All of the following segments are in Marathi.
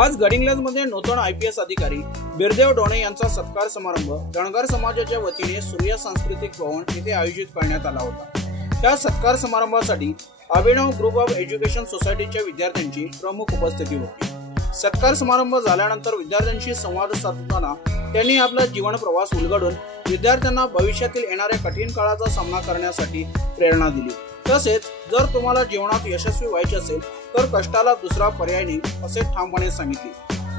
आज गडिंग्लजमध्ये नूतन IPS अधिकारी बिरदेव डोणे यांचा सत्कार समारंभ धनगर समाजाच्या वतीने सूर्य सांस्कृतिक भवन येथे आयोजित करण्यात आला होता। त्या सत्कार समारंभासाठी अभिनव ग्रुप ऑफ एज्युकेशन सोसायटीच्या विद्यार्थ्यांची प्रमुख उपस्थिती होती। सत्कार समारंभ झाल्यानंतर विद्यार्थ्यांशी संवाद साधताना त्यांनी आपला जीवन प्रवास उलगडून विद्यार्थ्यांना भविष्यातील येणाऱ्या कठीण काळाचा सामना करण्यासाठी प्रेरणा दिली। तसेच जर तुम्हाला जीवनात यशस्वी व्हायचे असेल तर कष्टाला दुसरा पर्याय नाही असे ठामपणे सांगितले।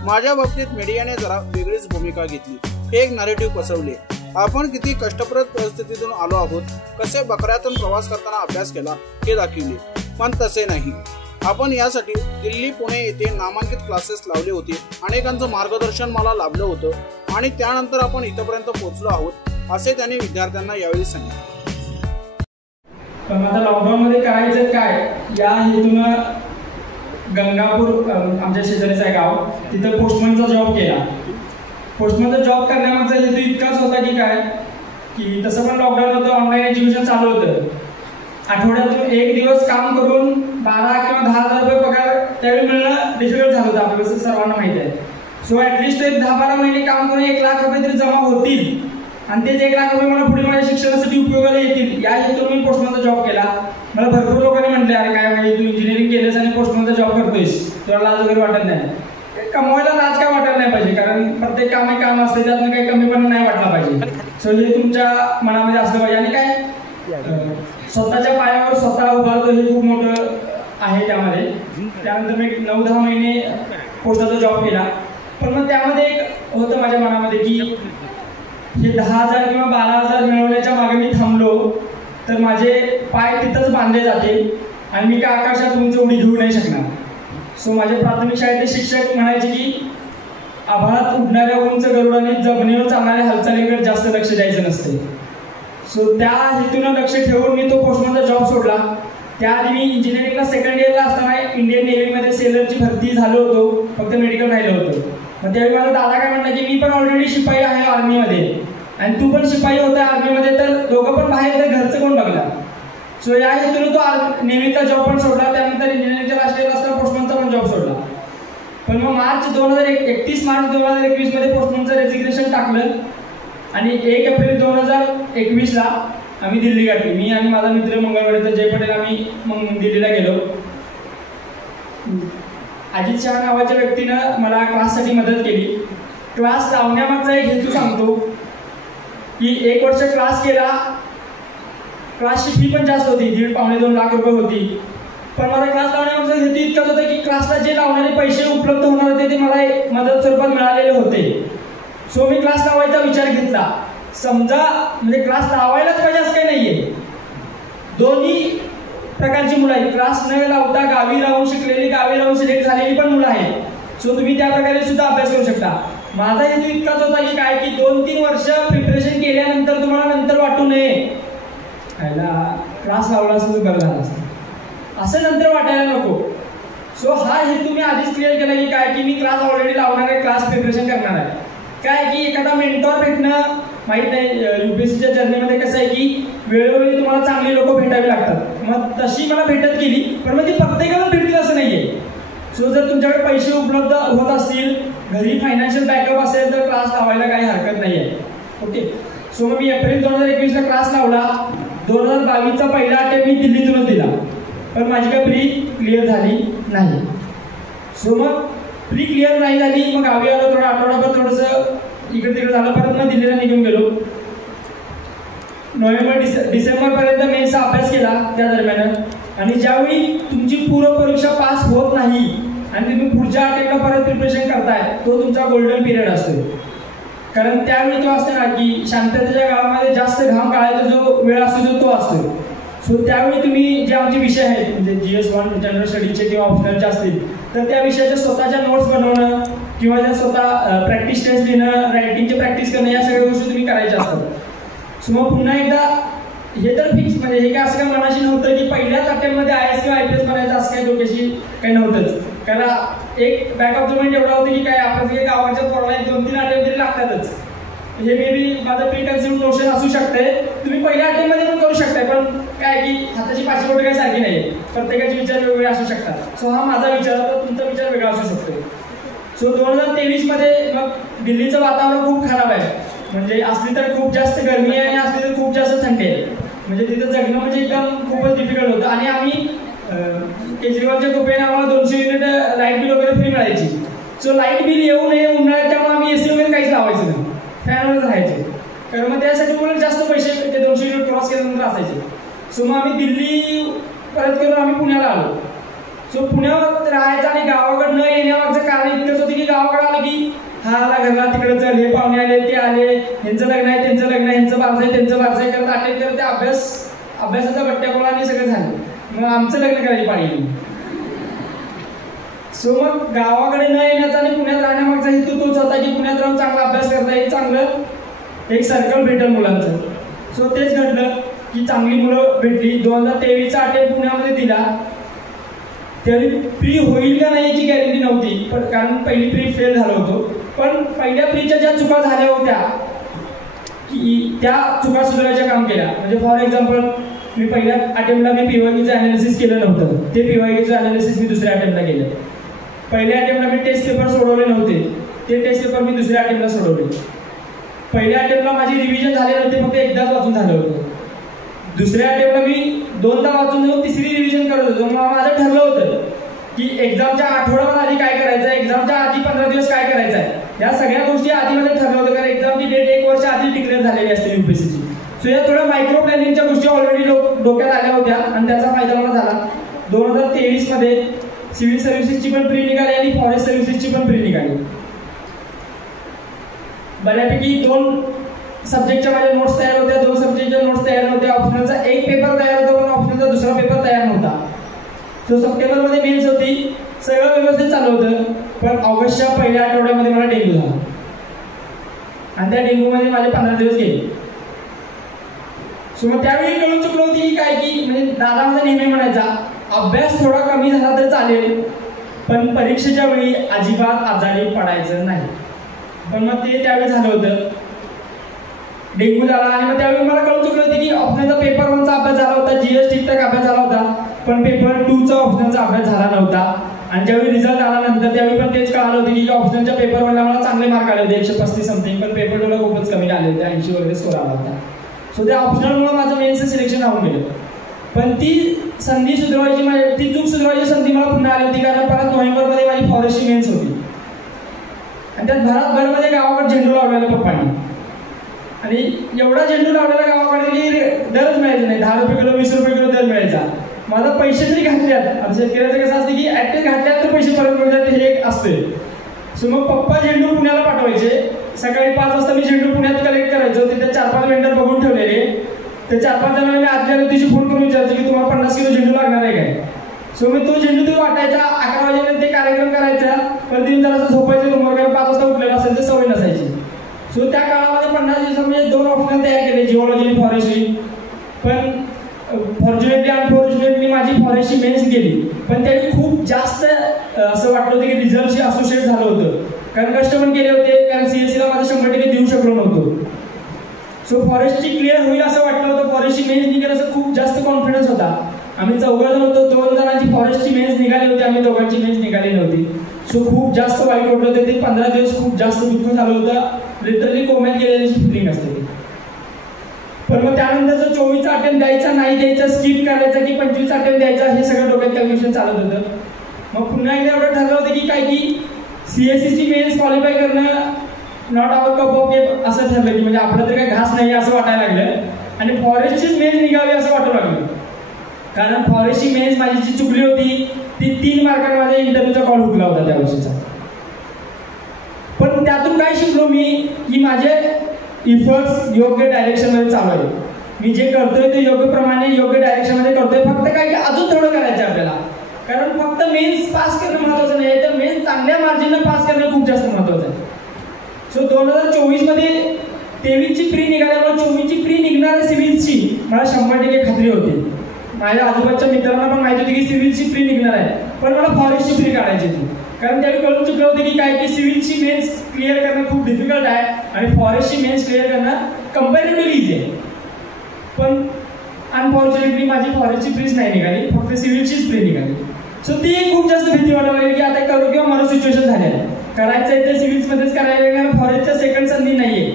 माझ्या बाबतीत मीडियाने जरा वेगळीच भूमिका घेतली, हे एक नॅरेटिव्ह पसरवले। आपण किती कष्टप्रद परिस्थितीतून आलो आहोत, कसे बकऱ्यातून प्रवास करताना अभ्यास केला हे दाखवले, पण तसे नाही। आपण यासाठी दिल्ली पुणे येथे नामांकित क्लासेस लावले होते, अनेकांचं मार्गदर्शन मला लाभलं होतं आणि त्यानंतर आपण इथपर्यंत पोहोचलो आहोत असे त्यांनी विद्यार्थ्यांना यावेळी सांगितले। पण आता लॉकडाऊनमध्ये करायचं काय या हेतून गंगापूर आमच्या शेजारीचं आहे गाव, तिथं पोस्टमनचा जॉब केला। पोस्टमनचा जॉब करण्यामागचा हेतू इतकाच होता की काय की तसं पण लॉकडाऊन होतं, ऑनलाईन एज्युकेशन चालू होतं। आठवड्यातून एक दिवस काम करून 12 किंवा 10,000 रुपये पगार त्यावेळी मिळणं डिफिकल्ट झालं होतं, आपल्याला सर्वांना माहिती आहे। सो ॲटलिस्ट एक 10-12 महिने काम करून 1 लाख रुपये तरी जमा होतील आणि तेच 1 लाख रुपये मला पुढे माझ्या शिक्षणासाठी उपयोगाला येतील या हेतून मी पोस्टमनचा जॉब केला। मला भरपूर लोकांनी म्हटले, अरे काय भाई तू इंजिनिअरिंग केलंस आणि पोस्टमनचा जॉब करतोयस, तुला लाज वगैरे वाटत नाही। कमवायला लाज काय वाटत नाही पाहिजे, कारण प्रत्येक काम हे काम असते, त्यातून काही कमीपणा नाही वाटला पाहिजे। सो हे तुमच्या मनामध्ये असलं पाहिजे आणि काय स्वतःच्या पायावर स्वतः उभारतो हे खूप मोठं आहे त्यामध्ये। त्यानंतर मी 9-10 महिने पोस्टाचा जॉब केला, पण मग त्यामध्ये एक होतं माझ्या मनामध्ये की हे 10,000 किंवा 12,000 मिळवण्याच्या मागे मी थांबलो तर माझे पाय तिथंच बांधले जातील आणि मी काय आकाशात उंच उडी घेऊ नाही शकणार। सो माझे प्राथमिक शाळेतले शिक्षक म्हणायचे की आभाळात उडणाऱ्या उंच गरुडाने जमिनीवर चालणाऱ्या हालचालीकडे जास्त लक्ष द्यायचं नसते। सो त्या हेतून लक्ष ठेवून मी तो पोस्टमनचा जॉब सोडला। त्याआधी मी इंजिनिअरिंगला सेकंड इयरला असताना इंडियन नेव्हीमध्ये सेलरची भरती झालो होतो, फक्त मेडिकल राहिलं होतं। मग त्यावेळी माझा दादा काय म्हणला की मी पण ऑलरेडी शिपाई आहे आर्मीमध्ये आणि तू पण शिपाई होता आर्मीमध्ये, तर दोघं पण बाहेर, तर घरचं कोण बघणार। सो या हेतून तो नेव्हीचा जॉब पण सोडला, त्यानंतर इंजिनिअरिंगच्या लास्ट इयरला असताना पोस्टमनचा पण जॉब सोडला। पण मग 31 मार्च 2021 मध्ये पोस्टमनचं रेजिग्नेशन टाकलं आणि 1 एप्रिल 2021ला आम्ही दिल्ली गाठली। मी आणि माझा मित्र मंगळवाडीचा जय पटेल आम्ही मग दिल्लीला गेलो। अजित शहा नावाच्या व्यक्तीनं मला क्लाससाठी मदत केली। क्लास लावण्यामागचा एक हेतू सांगतो की 1 वर्ष क्लास केला, क्लासची फी पण जास्त होती, 1.5-2 लाख रुपये होती। पण मला क्लास लावण्यामागचा हेतू इतकाच होता की क्लासला जे लावणारे पैसे उपलब्ध होणार होते ते मला मदत स्वरूपात मिळालेले होते। सो मी क्लास लावायचा विचार घेतला। समजा म्हणजे क्लास लावायलाच पाहिजे असं काही नाहीये, दोन्ही प्रकारची मुलं आहेत। क्लास न लावता गावी राहून शिकलेली, गावी राहून सिलेक्ट झालेली पण मुलं आहेत। सो तुम्ही त्या प्रकारे सुद्धा अभ्यास करू शकता। माझा हेतू इतकाच होता की काय की 2-3 वर्ष प्रिपरेशन केल्यानंतर तुम्हाला नंतर वाटू नये क्लास लावला असं बरं झालं असतं, असं नंतर वाटायला नको। सो हा हेतू मी आधीच क्लिअर केला की काय की मी क्लास ऑलरेडी लावणार आहे, क्लास प्रिपरेशन करणार आहे। काय की एखादा मेंटॉर भेटणं माहीत नाही, UPSCच्या जर्नीमध्ये कसं आहे की वेळोवेळी तुम्हाला चांगली लोक भेटावी लागतात। मग तशी मला भेटत गेली, पण मग ती प्रत्येकाला भेटतील असं नाहीये। सो जर तुमच्याकडे पैसे उपलब्ध होत असतील, घरी फायनान्शियल बॅकअप असेल तर क्लास लावायला काही हरकत नाही आहे। ओके, सो मग मी एप्रिल 2021ला क्लास लावला। 2022चा पहिला अटेम्प्ट मी दिल्लीतूनच दिला, पण माझी काही प्री क्लिअर झाली नाही। सो मग प्री क्लिअर नाही झाली, मग गावी आलो, थोडा आठवडाभर थोडंसं इकडे तिकडे झालं, परत मग दिल्लीला निघून गेलो। नोव्हेंबर-डिसेंबर पर्यंत मेन्सचा अभ्यास केला त्या दरम्यान। आणि ज्यावेळी तुमची पूर्व परीक्षा पास होत नाही आणि तुम्ही पुढच्या अटेम्प्टला परत प्रिपरेशन करताय, तो तुमचा गोल्डन पिरियड असतो। कारण त्यावेळी तो असतो ना की शांततेच्या गावामध्ये जास्त घाम काढायचा जो वेळ असतो तो असतो। सो त्यावेळी तुम्ही जे आमचे विषय आहेत म्हणजे GS1 जनरल स्टडीजचे किंवा ऑप्शनलचे असतील तर त्या विषयाच्या स्वतःच्या नोट्स बनवणं किंवा त्या स्वतः प्रॅक्टिस टेस्ट देणं, रायटिंगची प्रॅक्टिस करणं, या सगळ्या गोष्टी तुम्ही करायच्या असतात। सो मग पुन्हा एकदा हे तर फिक्स, म्हणजे हे काय असं काय मनाशी नव्हतं की पहिल्याच अटेम्प्टमध्ये IAS किंवा IPS बनायचं असं काही डोक्याशी काही नव्हतंच। कारण एक बॅक ऑफ द माइंड एवढा होतं की काय आपण जे गावाच्या पोराला 2-3 अटेम्प्ट तरी लागतातच। हे मे बी माझं प्री कन्सिव्ड नोशन असू शकते, तुम्ही पहिल्या अटेम्प्टमध्ये पण करू शकताय, पण काय की हाताची 5 बोटं काही सारखी नाही, प्रत्येकाचे विचार वेगवेगळे असू शकतात। सो हा माझा विचार होता, तुमचा विचार वेगळा असू शकतो। सो 2023 मध्ये मग दिल्लीचं वातावरण खूप खराब आहे, म्हणजे असली तर खूप जास्त गरमी आहे आणि असली तर खूप जास्त थंडी आहे, म्हणजे तिथं जगणं म्हणजे एकदम खूपच डिफिकल्ट होतं. आणि आम्ही केजरीवालच्या कृपेने आम्हाला 200 युनिट लाईट बिल वगैरे फ्री मिळायची. सो लाईट बिल येऊ नये उन्हाळ्यात, त्यामुळे आम्ही एसी वगैरे काहीच लावायचं नाही, फॅनवरच राहायचो, कारण मग त्यासाठी मला जास्त पैसे ते 200 युनिट क्रॉस केल्यानंतर असायचे. सो मग आम्ही दिल्ली परत करून आम्ही पुण्याला आलो. सो पुण्यात राहायचं आणि गावाकडे न येण्यामागचं कारण इतकंच होतं की गावाकडे आलं की हा आला घरला, तिकडे चल, हे पाहुणे आले, ते आले, ह्यांचं लग्न आहे, त्यांचं लग्न आहे, ह्यांचं बारसं आहे, त्यांचं बारसं आहे करत अटेंड करत ते अभ्यासाचा बट्ट्यापोळा सगळं झालं. मग आमचं लग्न करायची पाळी गेली. सो मग गावाकडे न येण्याचा आणि पुण्यात राहण्यामागचा हेतू तोच होता की पुण्यात राहून चांगला अभ्यास करता येईल, चांगलं एक सर्कल भेटेल मुलांचं. सो तेच घडलं की चांगली मुलं भेटली. 2023चा अटेम्प्ट पुण्यामध्ये दिला, तरी प्री होईल का नाही याची गॅरंटी नव्हती, पण कारण पहिली प्री फेल झालो होतो. पण पहिल्या प्रीच्या ज्या चुका झाल्या होत्या की त्या चुका सुधारायचं काम केल्या. म्हणजे फॉर एक्झाम्पल मी पहिल्या अटेम्प्टला मी पीवायक्यूचं अनालिसिस केलं नव्हतं, ते पीवायक्यूचं अनालिसिस मी दुसऱ्या अटेम्प्टला केलं. पहिल्या अटेम्प्टला मी टेस्ट पेपर सोडवले नव्हते, ते टेस्ट पेपर मी दुसऱ्या अटेम्प्टला सोडवले. पहिल्या अटेम्प्टला माझी रिव्हिजन झाले नव्हते, फक्त एकदाच वाचून झालं होतं. दुसऱ्या अटेम्प्टला मी 2दा वाचून जाऊन तिसरी रिव्हिजन करत होतो. मग माझं ठरलं होतं की एक्झामच्या आठवड्याभर आधी काय करायचं आहे, एक्झामच्या आधी 15 दिवस काय करायचं आहे, या सगळ्या गोष्टी आधी माझं ठरलं होतं, कारण एक्झामची डेट 1 वर्ष आधी डिक्लेअर झालेली असते UPSCची. सो या थोड्या मायक्रो प्लॅनिंगच्या गोष्टी ऑलरेडी डोक्यात आल्या होत्या आणि त्याचा फायदा मला झाला. 2023 मध्ये सिव्हिल सर्व्हिसेसची पण प्री निघाली आणि फॉरेस्ट सर्व्हिसेसची पण प्री निघाली. बऱ्यापैकी 2 सब्जेक्टच्या माझ्या नोट्स तयार होत्या, 2 सब्जेक्टच्या नोट्स तयार होत्या. ऑप्शनलचा एक पेपर तयार होता, पण ऑप्शनलचा दुसरा पेपर तयार नव्हता. सो सप्टेंबरमध्ये मेन्स होती, सगळं व्यवस्थित चालू होतं. पण ऑगस्टच्या पहिल्या आठवड्यामध्ये मला डेंग्यू झाला आणि त्या डेंग्यूमध्ये माझे 15 दिवस गेले. सो मग त्यावेळी कळून चुकलं होती की काय की म्हणजे दादा माझा नेहमी म्हणायचा अभ्यास थोडा कमी झाला तर चालेल, पण परीक्षेच्या वेळी अजिबात आजारी पडायचं नाही. पण मग ते त्यावेळी झालं होतं, डेंग्यू झाला. आणि मग त्यावेळी मला कळून चुकलं होती की ऑप्शनलचा पेपर 1चा अभ्यास झाला होता, GS ठीक-ठाक अभ्यास झाला होता, पण पेपर 2चा ऑप्शनलचा अभ्यास झाला नव्हता. आणि ज्यावेळी रिझल्ट आला नंतर त्यावेळी पण तेच कळालं होतं की ऑप्शनलच्या पेपर 1ला मला चांगले मार्क आले होते, 135 समथिंग, पण पेपर 2ला खूपच कमी आले होते, 80 वगैरे स्कोर आला होता. सो त्या ऑप्शनलमुळे माझं मेन्सचं सिलेक्शन राहून गेलं. पण ती संधी सुधारायची, ती चूक सुधारायची संधी मला पुन्हा आली होती, कारण परत नोव्हेंबरमध्ये माझी फॉरेस्टची मेन्स होती आणि त्यात भरातभरमध्ये गावाकडे झेंडू लावलेला पप्पांनी. आणि एवढा झेंडू लावलेला गावाकडे की दरच मिळायचा नाही, 10 रुपये किलो 20 रुपये किलो दर मिळायचा. माझा पैसे तरी घातल्यात, आता शेतकऱ्याचं कसं असतं की ऍक्टिव्ह घातल्यात तर पैसे परत मिळतात, हे एक असते. सो मग पप्पा झेंडू पुण्याला पाठवायचे. सकाळी 5 वाजता मी झेंडू पुण्यात कलेक्ट करायचो. तिथे 4-5 वेंडर बघून ठेवलेले. ते 4-5 जणांना मी आदल्या दिवशी फोन करून विचारायचो की तुम्हाला 50 किलो झेंडू लागणार आहे काय. सो मी तो झेंडू तो वाटायचा. 11 वाजेपर्यंत ते कार्यक्रम करायचा, परत येऊन जरा झोपायचं रूमवर, कारण 5 वाजता उठलेलं असेल तर सवय नसायची. सो त्या काळामध्ये 50 दिवसामध्ये 2 ऑप्शनल तयार केले, जिओलॉजी आणि फॉरेस्ट्री. पण फॉर्च्युनेटली अनफॉर्च्युनेटली माझी फॉरेस्टची मेन्स गेली. पण त्यावेळी खूप जास्त असं वाटलं होतं की रिझल्टशी असोसिएट झालं होतं, कारण कष्ट पण केले होते, कारण CSEला माझं 100% देऊ शकलो नव्हतो. सो फॉरेस्टची क्लिअर होईल असं वाटलं होतं, फॉरेस्टची मेन्स निघेल असं खूप जास्त कॉन्फिडन्स होता. आम्ही 4 जण होतो, 2 जणांची फॉरेस्टची मेन्स निघाली होती, आम्ही 2घांची मेन्स निघाली नव्हती. सो खूप जास्त वाईट वाटलं होतं. ते 15 दिवस खूप जास्त दुःख झालं होतं, लिटरली कोम्यात गेलेली फिलिंग असते. पण मग त्यानंतर 24चा अटेम्प्ट द्यायचा नाही द्यायचा, स्किप करायचा की 25चा अटेम्प्ट द्यायचा, हे सगळं डोक्यात कन्फ्युजन चालत होतं. मग पुन्हा एकदा एवढं ठरलं होतं की काय की CSEची मेन्स क्वालिफाय करणं not our cup of tea असं ठरलं की म्हणजे आपलं तर काही घास नाही असं वाटायला लागलं. आणि फॉरेस्टचीच मेन्स निघावी असं वाटू लागलं, कारण फॉरेस्टची मेन्स माझी जी चुकली होती ती 3 मार्कांनी माझ्या इंटरव्ह्यूचा कॉल हुकला होता त्या वर्षीचा. पण त्यातून काय शिकलो मी की माझे इफर्ट्स योग्य डायरेक्शनमध्ये चालू आहे. मी जे करतोय ते योग्य प्रमाणे योग्य डायरेक्शनमध्ये करतोय. फक्त काय की अजून थोडं करायचं आहे आपल्याला, कारण फक्त मेन्स पास करणं महत्त्वाचं नाही, तर मेन्स चांगल्या मार्जिनला पास करणं खूप जास्त महत्त्वाचं आहे. सो 2024 मध्ये 23ची प्री निघाल्यामुळे 24ची प्री निघणाऱ्या सिव्हिल्सची मला 100% खात्री होती. माझ्या आजूबाजूच्या मित्रांना पण माहिती होती की सिव्हिलची प्री निघणार आहे, पण मला फॉरेस्टची प्री काढायची होती, कारण त्यावेळी कळून चुकलं होतं की काय की सिव्हिलची मेन्स क्लिअर करणं खूप डिफिकल्ट आहे आणि फॉरेस्टची मेन्स क्लिअर करणं कम्पॅरेटिव्हली इझी आहे. पण अनफॉर्च्युनेटली माझी फॉरेस्टची प्रीच नाही निघाली, फक्त सिव्हिलचीच प्री निघाली. सो ती खूप जास्त भीती वाटायला लागली की आता करू किंवा मला सिच्युएशन झाली आहे. करायचं आहे ते सिव्हिल्समध्येच करायला, कारण फॉरेस्टच्या सेकंड संधी नाहीये.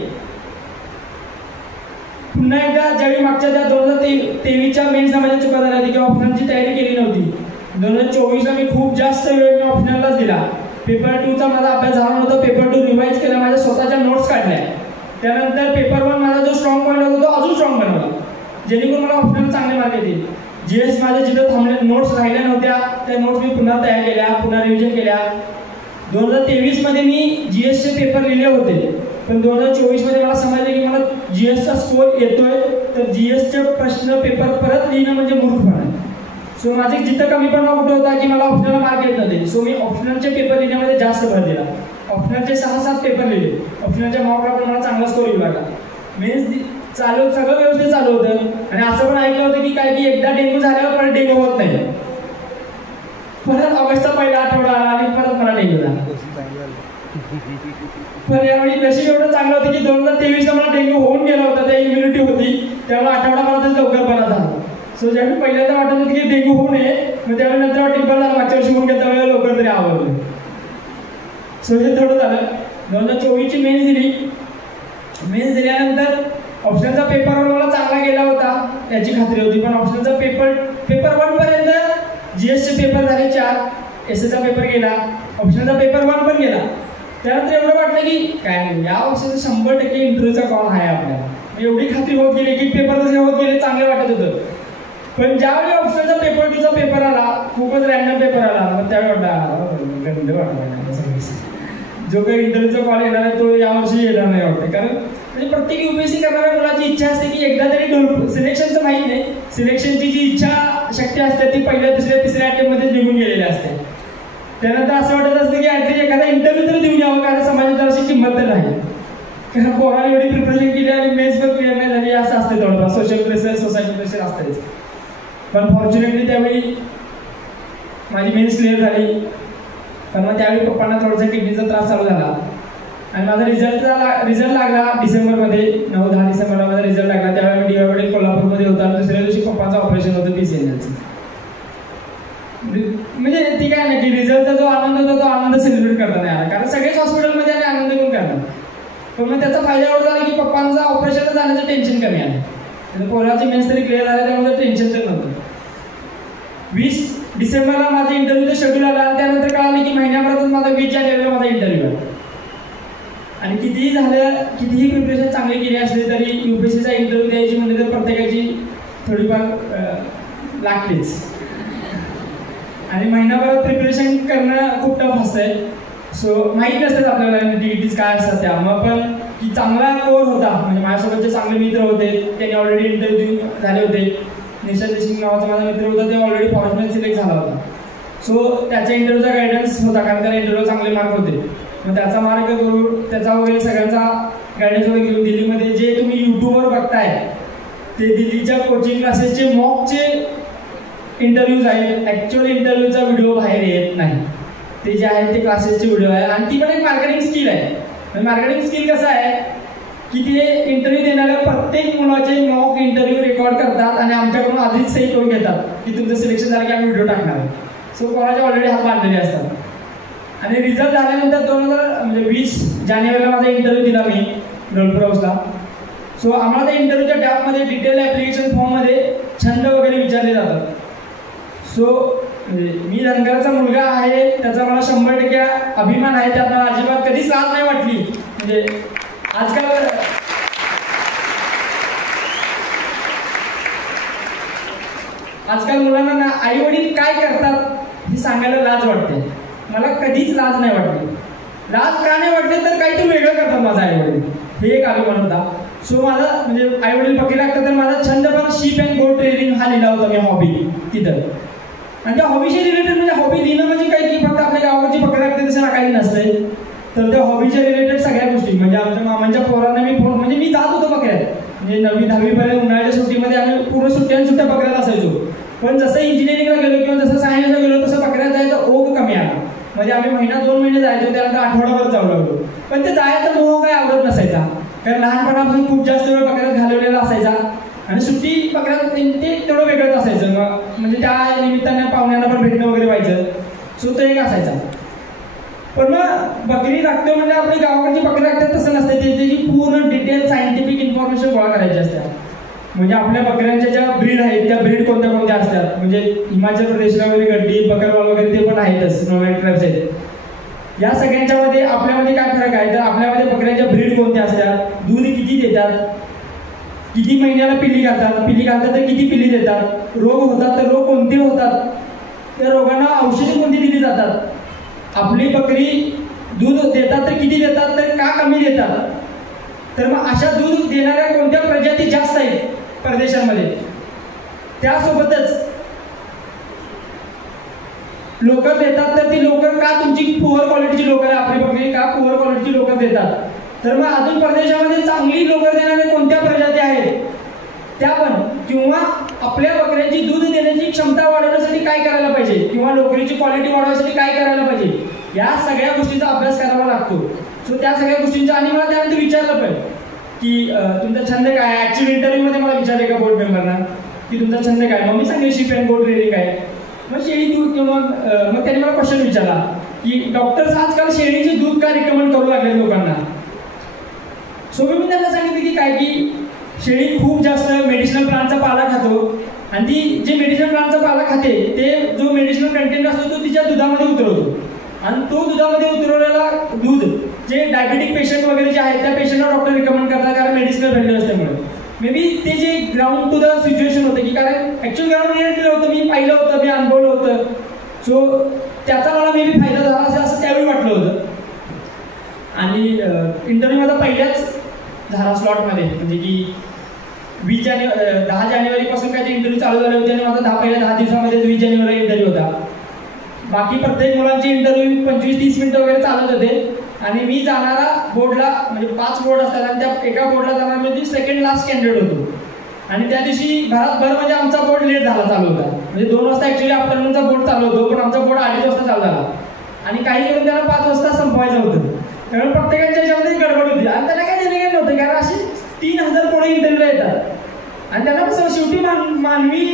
पुन्हा एकदा ज्यावेळी मागच्या त्या 2023च्या मेन्सला माझ्या चुका झाल्या होती किंवा ऑप्शनलची तयारी केली नव्हती. 2024ला मी खूप जास्त वेळ मी ऑप्शनललाच दिला. पेपर 2चा माझा अभ्यास झाला नव्हता. पेपर 2 रिवाईज केला, माझ्या स्वतःच्या नोट्स काढल्या. त्यानंतर पेपर 1 माझा जो स्ट्रॉंग पॉईंट होता तो अजून स्ट्रॉंग बनवला, जेणेकरून मला ऑप्शनल चांगले मार्क येतील. जीएस माझ्या जिथं थांबले नोट्स राहिल्या नव्हत्या त्या नोट्स मी पुन्हा तयार केल्या, पुन्हा रिव्हिजन केल्या. 2023मध्ये मी जीएसचे पेपर लिहिले होते, पण 2024मध्ये मला समजले की मला जीएसचा स्कोर येतोय, तर जीएसचे प्रश्न पेपर परत लिहिणं म्हणजे मूर्खपणा आहे. सो माझे जिथं कमीपणा कुठं होता की मला ऑप्शनल मार्क येत नव्हते, सो मी ऑप्शनलचे पेपर लिहिण्यामध्ये जास्त भर दिला. ऑप्शनलचे 6-7 पेपर लिहिले. ऑप्शनलच्या मॉकला पण मला चांगला स्कोर येऊ लागला. मेन्स सगळं व्यवस्थित चालू होतं. आणि असं पण ऐकलं होतं की काय की एकदा डेंग्यू झाल्यावर परत डेंग्यू होत नाही. परत ऑगस्टचा पहिला आठवडा आला आणि परत मला डेंग्यू झाला. पण यावेळी नशीब एवढं चांगलं होतं की 2023ला मला डेंग्यू होऊन गेला होता, त्या इम्युनिटी होती, त्यामुळे आठवडा मला त्याच लवकर बरा झाला. सो ज्यावेळी पहिल्यांदा वाटत होतं की डेंग्यू होऊ नये, मग त्यावेळी नंतर टिंपल झाला, मागच्या वर्षी होऊन गेला त्यावेळेला लवकर तरी आवडलं. सो हे थोडं झालं. 2024ची मेन्स दिली. मेन्स दिल्यानंतर ऑप्शनचा पेपर मला चांगला गेला होता याची खात्री होती, पण ऑप्शनचा पेपर 1 पर्यंत जीएसचे पेपर झाले 4, एसएचा पेपर गेला, ऑप्शनचा पेपर 1 पण गेला. त्यानंतर एवढं वाटलं की काय नाही, या वर्षाचा 100% इंटरव्ह्यूचा कॉल आहे आपल्याला. एवढी खात्री होत गेली की पेपर जसे होत गेले चांगले वाटत होतं. पण ज्यावेळी ऑप्शनचा पेपर 2चा पेपर आला, खूपच रॅन्डम पेपर आला, पण त्यावेळी वाटला जो काही इंटरव्ह्यूचा कॉल येणार आहे तो यावर्षी येणार नाही वाटतं. कारण म्हणजे प्रत्येक यूपीएससी करणाऱ्या मुलाची इच्छा असते की एकदा तरी सिलेक्शनचं माहीत नाही, सिलेक्शनची जी इच्छा शक्ती असते ती पहिल्या दुसऱ्या तिसऱ्या अटेम्प्टमध्ये निघून गेलेली असते. त्यानंतर असं वाटत असतं की ॲटलीस्ट एखादा इंटरव्ह्यू तरी देऊन यावं, कारण समाजात अशी किंमत तर नाही. कारण पोराने एवढी प्रिपरेशन केली आणि मेन्स पण क्लिअर नाही झाली असं असते थोडंफार. सोशल प्रेशर, सोसायटी प्रेशर असतेच. पण फॉर्च्युनेटली त्यावेळी माझी मेन्स क्लिअर झाली. पण मग त्यावेळी पप्पांना थोडासा किडनीचा त्रास चालू झाला आणि माझा रिझल्ट लागला डिसेंबरमध्ये. 9-10 डिसेंबरला माझा रिझल्ट लागला. त्यावेळी मी DYWD कोल्हापूरमध्ये होता. दुसऱ्या दिवशी पप्पांचं ऑपरेशन होतं PCNLचं. म्हणजे ती काय नाही की रिझल्टचा जो आनंद होता तो आनंद सेलिब्रेट करता नाही आला, कारण सगळेच हॉस्पिटलमध्ये आणि आनंद घेऊन करणार. पण मग त्याचा फायदा एवढा झाला की पप्पांचा ऑपरेशनला जाण्याचं टेन्शन कमी आलं. पोराची मेन्स तरी क्लिअर झालं, त्यामुळे टेन्शन तर नव्हतं. 20 डिसेंबरला माझा इंटरव्ह्यूचं शेड्यूल आला आणि त्यानंतर कळालं की महिन्याभरातच माझा 20 जानेवारीला माझा इंटरव्ह्यू आहे. आणि कितीही झालं, कितीही प्रिपरेशन चांगली केली असली तरी UPSCचा इंटरव्ह्यू द्यायची म्हणजे तर प्रत्येकाची थोडीफार लागतेच. आणि महिनाभरात प्रिपरेशन करणं खूप टफ असतंय. सो माहीत नसतात आपल्याला DETs काय असतात त्या. मग पण की चांगला कोर होता, म्हणजे माझ्यासोबतचे चांगले मित्र होते, त्यांनी ऑलरेडी इंटरव्ह्यू झाले होते. निशांत देशमुख नावाचा माझा मित्र होता, ते ऑलरेडी फॉरेस्टमध्ये सिलेक्ट झाला होता. सो त्याच्या इंटरव्ह्यूचा गायडन्स होता, कारण त्याला इंटरव्ह्यू चांगले मार्क होते. मग त्याचा मार्क करून त्याचा वगैरे सगळ्यांचा गायडन्स वगैरे घेऊन दिल्लीमध्ये जे तुम्ही यूट्यूबवर बघताय ते दिल्लीच्या कोचिंग क्लासेसचे मॉकचे इंटरव्ह्यूज आहेत. ॲक्च्युअल इंटरव्ह्यूचा व्हिडिओ बाहेर येत नाही. ते जे आहे ते क्लासेसचे व्हिडिओ आहे. आणि ती पण एक मार्केटिंग स्किल आहे. मार्केटिंग स्किल कसं आहे की ते इंटरव्ह्यू देणाऱ्या प्रत्येक मुलाचे मॉक इंटरव्ह्यू रेकॉर्ड करतात आणि आमच्याकडून आधीच सही करून घेतात की तुमचं सिलेक्शन झालं की आम्ही व्हिडिओ टाकणार. सो कोणाचे ऑलरेडी हात बांधलेले असतात. आणि रिझल्ट झाल्यानंतर 20 जानेवारीला माझा इंटरव्ह्यू दिला मी गल्फूर हाऊसला. सो आम्हाला त्या इंटरव्ह्यूच्या टॅबमध्ये डिटेल ॲप्लिकेशन फॉर्ममध्ये छंद वगैरे विचारले जातात. सो मी धनगरचा मुलगा आहे, त्याचा मला 100% अभिमान आहे. त्यात मला अजिबात कधीच लाज नाही वाटली. म्हणजे आजकाल मुलांना ना आई वडील काय करतात हे सांगायला लाज वाटते. मला कधीच लाज नाही वाटली. लाज का नाही वाटले तर काहीतरी वेगळं करतात माझा आई वडील, हे एक अभिमान होता. सो माझा म्हणजे आई वडील पकडे लागतात तर माझा छंद पण शीप अँड गोट ट्रेडिंग हा लिहिला होता मी हॉबी तिथं. आणि त्या हॉबीशी रिलेटेड म्हणजे हॉबी लिहिणं म्हणजे काही की फक्त आपल्या गावाची पकड लागते तसं काही नसतंय. तर त्या हॉबीच्या रिलेटेड सगळ्या गोष्टी म्हणजे आमच्या मामांच्या पोरांना म्हणजे मी जात होतो बकऱ्यात. म्हणजे 9वी-10वी पर्यंत उन्हाळ्याच्या सुट्टीमध्ये आम्ही पूर्ण सुट्ट्या बकऱ्यात असायचो. पण जसं इंजिनिअरिंगला गेलो किंवा जसं सायन्सला गेलो तसं बकऱ्यात जायचं ओघ कमी आला. म्हणजे आम्ही 1-2 महिने जायचो, त्यानंतर आठवडाभर जाऊ लागलो. पण ते जायचा मोह काय आवडत नसायचा, कारण लहानपणापासून खूप जास्त वेळ बकऱ्यात घालवलेला असायचा. आणि सुट्टी बकऱ्यात ते तेवढं वेगळंच असायचं. म्हणजे त्या निमित्ताने पाहुण्यांना पण भेटणं वगैरे व्हायचं. सो तो एक असायचा. पण मग बकरी राखतो म्हणजे आपली गावाकडची बकरी राखतात तसं नसते, त्याची पूर्ण डिटेल सायंटिफिक इन्फॉर्मेशन गोळा करायची असते. म्हणजे आपल्या बकऱ्यांच्या ज्या ब्रीड आहेत त्या ब्रीड कोणत्या कोणत्या असतात, म्हणजे हिमाचल प्रदेशला वगैरे गड्डी बकरवाल वगैरे ते पण आहेतच, नोमॅड ट्राइब्स आहेत. या सगळ्यांच्यामध्ये आपल्यामध्ये काय फरक आहे तर आपल्यामध्ये बकऱ्यांच्या ब्रीड कोणत्या असतात, दूध किती देतात, किती महिन्याला पिल्ली घालतात तर किती पिल्ली देतात, रोग होतात तर रोग कोणते होतात, त्या रोगांना औषधे कोणती दिली जातात, आपली बकरी दूध देतात तर किती देतात तर का कमी देतात, तर मग अशा दूध देणाऱ्या कोणत्या प्रजाती जास्त आहेत परदेशांमध्ये. त्यासोबतच लोकर देतात तर ती लोकर का तुमची पुअर क्वालिटीची लोकर आहे, आपली बकरी का पुअर क्वालिटीची लोकर देतात, तर मग अजून परदेशामध्ये चांगली लोकर देणाऱ्या कोणत्या प्रजाती आहेत त्या पण, किंवा आपल्या बकऱ्यांची दूध देण्याची क्षमता वाढवण्यासाठी काय करायला पाहिजे, किंवा लोकरीची क्वालिटी वाढवण्यासाठी काय करायला पाहिजे, या सगळ्या गोष्टींचा अभ्यास करावा लागतो. सो त्या सगळ्या गोष्टींचा. आणि मला त्यानंतर विचारलं पण की तुमचा छंद काय आहे. ऍक्च्युअली इंटरव्ह्यूमध्ये मला विचारले का बोर्ड मेंबरना की तुमचा छंद काय, मग मी सांगेन शिप अँड गोट रेअरिंग आहे. मग शेळी दूध किंवा मग त्यांनी मला क्वेश्चन विचारला की डॉक्टर्स आजकाल शेळीचे दूध का रिकमेंड करू लागले लोकांना. सो मी त्यांना सांगितलं की काय की शेळी खूप जास्त मेडिसिनल प्लांटचा पाला खातो आणि ती जे मेडिसिनल प्लांटचा पाला खाते ते जो मेडिसिनल कंटेंट असतो तो तिच्या दुधामध्ये उतरवतो आणि तो दुधामध्ये उतरवलेला दूध जे डायबेटिक पेशंट वगैरे जे आहेत त्या पेशंटला डॉक्टर रिकमेंड करतात कारण मेडिसिनल व्हॅल्यू असल्यामुळे. मे बी ते जे ग्राउंड टू द सिच्युएशन होतं की कारण ऍक्च्युअल ग्राउंड रिलेटेड होतं, मी पाहिलं होतं, मी अनुभवलं होतं. सो त्याचा मला मे बी फायदा झाला असेल असं त्यावेळी वाटलं होतं. आणि इंटरव्ह्यू माझा पहिल्याच झाला स्लॉटमध्ये, म्हणजे की 10 जानेवारीपासून काय ते इंटरव्ह्यू चालू झाले होते आणि माझा पहिल्या 10 दिवसामध्ये 20 जानेवारीला इंटरव्ह्यू होता. बाकी प्रत्येक मुलांचे इंटरव्ह्यू 25-30 मिनिटं वगैरे चालत होते आणि मी जाणारा बोर्डला म्हणजे 5 बोर्ड असतात आणि त्या एका बोर्डला जाणार म्हणजे सेकंड लास्ट कॅन्डिडेट होतो. आणि त्या दिवशी भरातभर म्हणजे आमचा बोर्ड लेट झाला चालू होता, म्हणजे 2 वाजता ऍक्च्युअली आफ्टरनूनचा बोर्ड चालू होतो पण आमचा बोर्ड 2:30 वाजता चालू झाला आणि काही करून त्याला 5 वाजता संपवायचं होतं. कारण प्रत्येकाच्या याच्यामध्ये गडबड होती आणि त्याला काही देणे नव्हतं कारण अशी 3000 पोळे इंटरव्ह्यूला येतात आणि त्यांना कसं शेवटी मानवी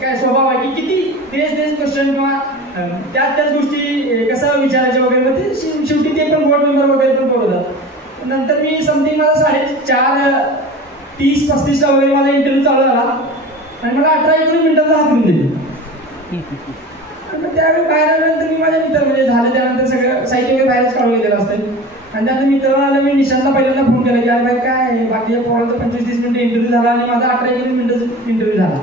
काय स्वभाव आहे की किती तेच क्वेश्चन किंवा त्याच गोष्टी कसं विचारायच्या वगैरे, मग ते शेवटी ते पण बोर्ड मेंबर वगैरे पण बोलवतात. नंतर मी समथिंग मला 4:30-35 वगैरे माझा इंटरव्ह्यू चालू झाला आणि मला 18-19 मिनिटांचा हात करून दिली. त्यावेळी बाहेर आल्यानंतर मी माझ्या मित्र म्हणजे झालं त्यानंतर सगळं साहित्य वगैरे बाहेरच काढून गेलेलं असतं आणि त्यानंतर मित्रांना आलं, मी निशांतला पहिल्यांदा फोन केला की अरे बाई काय बाकीच्या पोरांचा 25-30 मिनिटं इंटरव्ह्यू झाला आणि माझा 18-19 मिनिटाचा इंटरव्ह्यू झाला.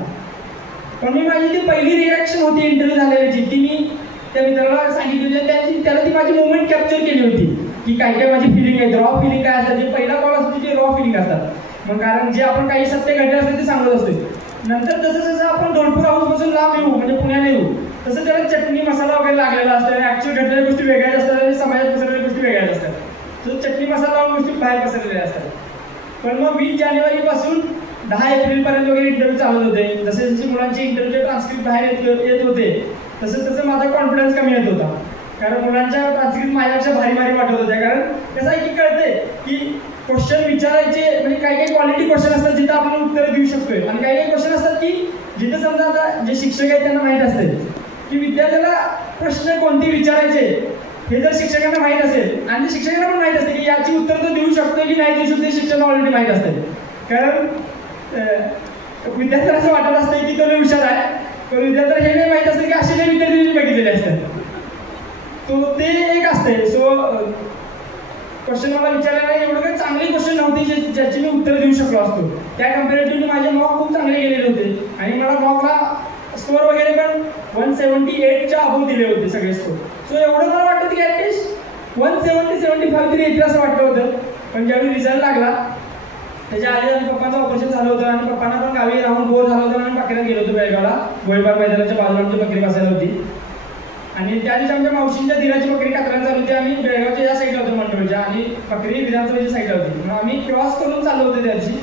पण मी माझी ती पहिली रिॲक्शन होती इंटरव्ह्यू झालेल्याची ती मी त्या मित्राला सांगितली होती, त्याला ती माझी मुवमेंट कॅप्चर केली होती की काय काय माझी फिलिंग आहे, रॉ फिलिंग काय असतात, जे पहिला कॉल असतो जे रॉ फिलिंग असतात. मग कारण जे आपण काही सत्य घडले असते ते सांगत असतो. नंतर जसं आपण धोलपूर हाऊसपासून लांब येऊ म्हणजे पुण्याला येऊ तसं त्याला चटणी मसाला वगैरे लागलेला असतो आणि ऍक्च्युअल घडलेल्या गोष्टी वेगळ्याच असतात आणि समाजात पसरलेल्या गोष्टी वेगळ्याच असतात. तर चटणी मसाला लावून गोष्टी बाहेर पसरलेल्या असतात. पण मग 20 जानेवारीपासून 10 एप्रिलपर्यंत वगैरे इंटरव्ह्यू चालत होते. जसे जसे मुलांचे इंटरव्ह्यूचे ट्रान्सक्रिप्ट बाहेर येत होते तसं माझा कॉन्फिडन्स कमी येत होता कारण मुलांच्या ट्रान्सक्रिप्ट माझ्यापेक्षा भारी वाटत होत्या. कारण कसं आहे की कळते की क्वेश्चन विचारायचे म्हणजे काही काही क्वालिटी क्वेश्चन असतात जिथं आपण उत्तर देऊ शकतोय आणि काही काही क्वेश्चन असतात की जिथं समजा आता जे शिक्षक आहेत त्यांना माहीत असते की विद्यार्थ्याला प्रश्न कोणते विचारायचे हे जर शिक्षकांना माहीत असेल आणि शिक्षकांना पण माहीत असते की याची उत्तर तो देऊ शकतो की नाही देऊ शकतो हे शिक्षकांना ऑलरेडी माहीत असते. कारण विद्यार्थ्याला असं वाटत असतं की तो लय हुशार आहे पण विद्यार्थ्याला हे नाही माहीत असतं की असे काही विद्यार्थी बघितलेले असतात. तो ते एक असते. सो क्वेश्चन मला विचारायला एवढं काही चांगले क्वेश्चन नव्हते ज्याची मी उत्तर देऊ शकलो असतो. त्या कम्पॅरेटिव्हली माझे मॉक खूप चांगले गेलेले होते आणि मला मॉकला स्कोअर वगैरे पण 178च्या अबोव दिले होते सगळे स्कोअर. सो एवढं मला वाटतं की ॲटलिस्ट 170-75 तरी येतील असं वाटलं होतं. पण ज्यावेळी रिझल्ट लागला त्याच्या आधी आणि पप्पांचं ऑपरेशन झालं होतं आणि पप्पांना पण गावी राहून बोर झालं होतं आणि बकऱ्यात गेलो होतो बेळगावला. गोळीबार मैदानाच्या बाजूला आमची बकरी बसायला होती आणि त्या दिवशी आमच्या मावशींच्या दिराची बकरी कातरायला चालू होती. आम्ही बेळगावच्या या साईडला होतो मंडळच्या आणि बकरी विधानसभेच्या साईडला होती. मग आम्ही क्रॉस करून चाललो होतो त्या दिवशी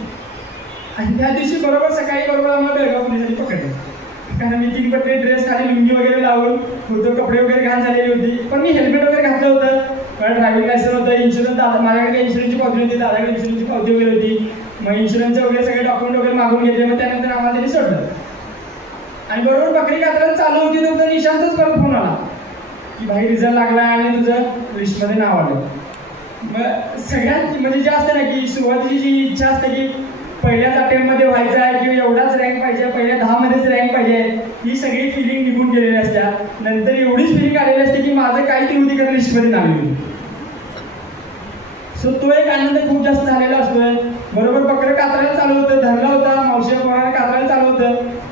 आणि त्या दिवशी बरोबर सकाळी आम्हाला बेळगाव पोलिसांनी पकडलं कारण मी 3 पत्रे ड्रेस खाली लुंगी वगैरे लावून होतो, कपडे वगैरे घाण झालेली होती. पण मी हेल्मेट वगैरे घातलं होतं कारण ड्रायव्हिंग लायसन्स होतं, इन्शुरन्स माझ्याकडे इन्शुरन्सची पावती होती, दादाकडे इन्शुरन्सची पावती वगैरे होती. मग इन्शुरन्सचे वगैरे सगळे डॉक्युमेंट वगैरे मागून घेतले. मग त्यानंतर आम्हाला त्यांनी सोडलं आणि बरोबर बकरी कातरायला चालू होती तर निशांतच परत फोन आला की भाई रिझल्ट लागला आणि तुझं लिस्टमध्ये नाव आलं. मग सगळ्यात म्हणजे जे असतं ना की सुरुवातीची जी इच्छा असते की पहिल्याच अटेम्प्टमध्ये व्हायचं आहे किंवा एवढाच रँक पाहिजे, पहिल्या 10मध्येच रँक पाहिजे, ही सगळी फिलिंग निघून गेलेली असत्या. नंतर एवढीच फिलिंग आलेली असते की माझं काहीतरी होती कारण लिस्टमध्ये नाव येईल. सो तो एक आनंद खूप जास्त झालेला असतोय. बरोबर बकरं कातरायला चालू होतं, धरला होता मावशी पोराने कातरायला चालू होतं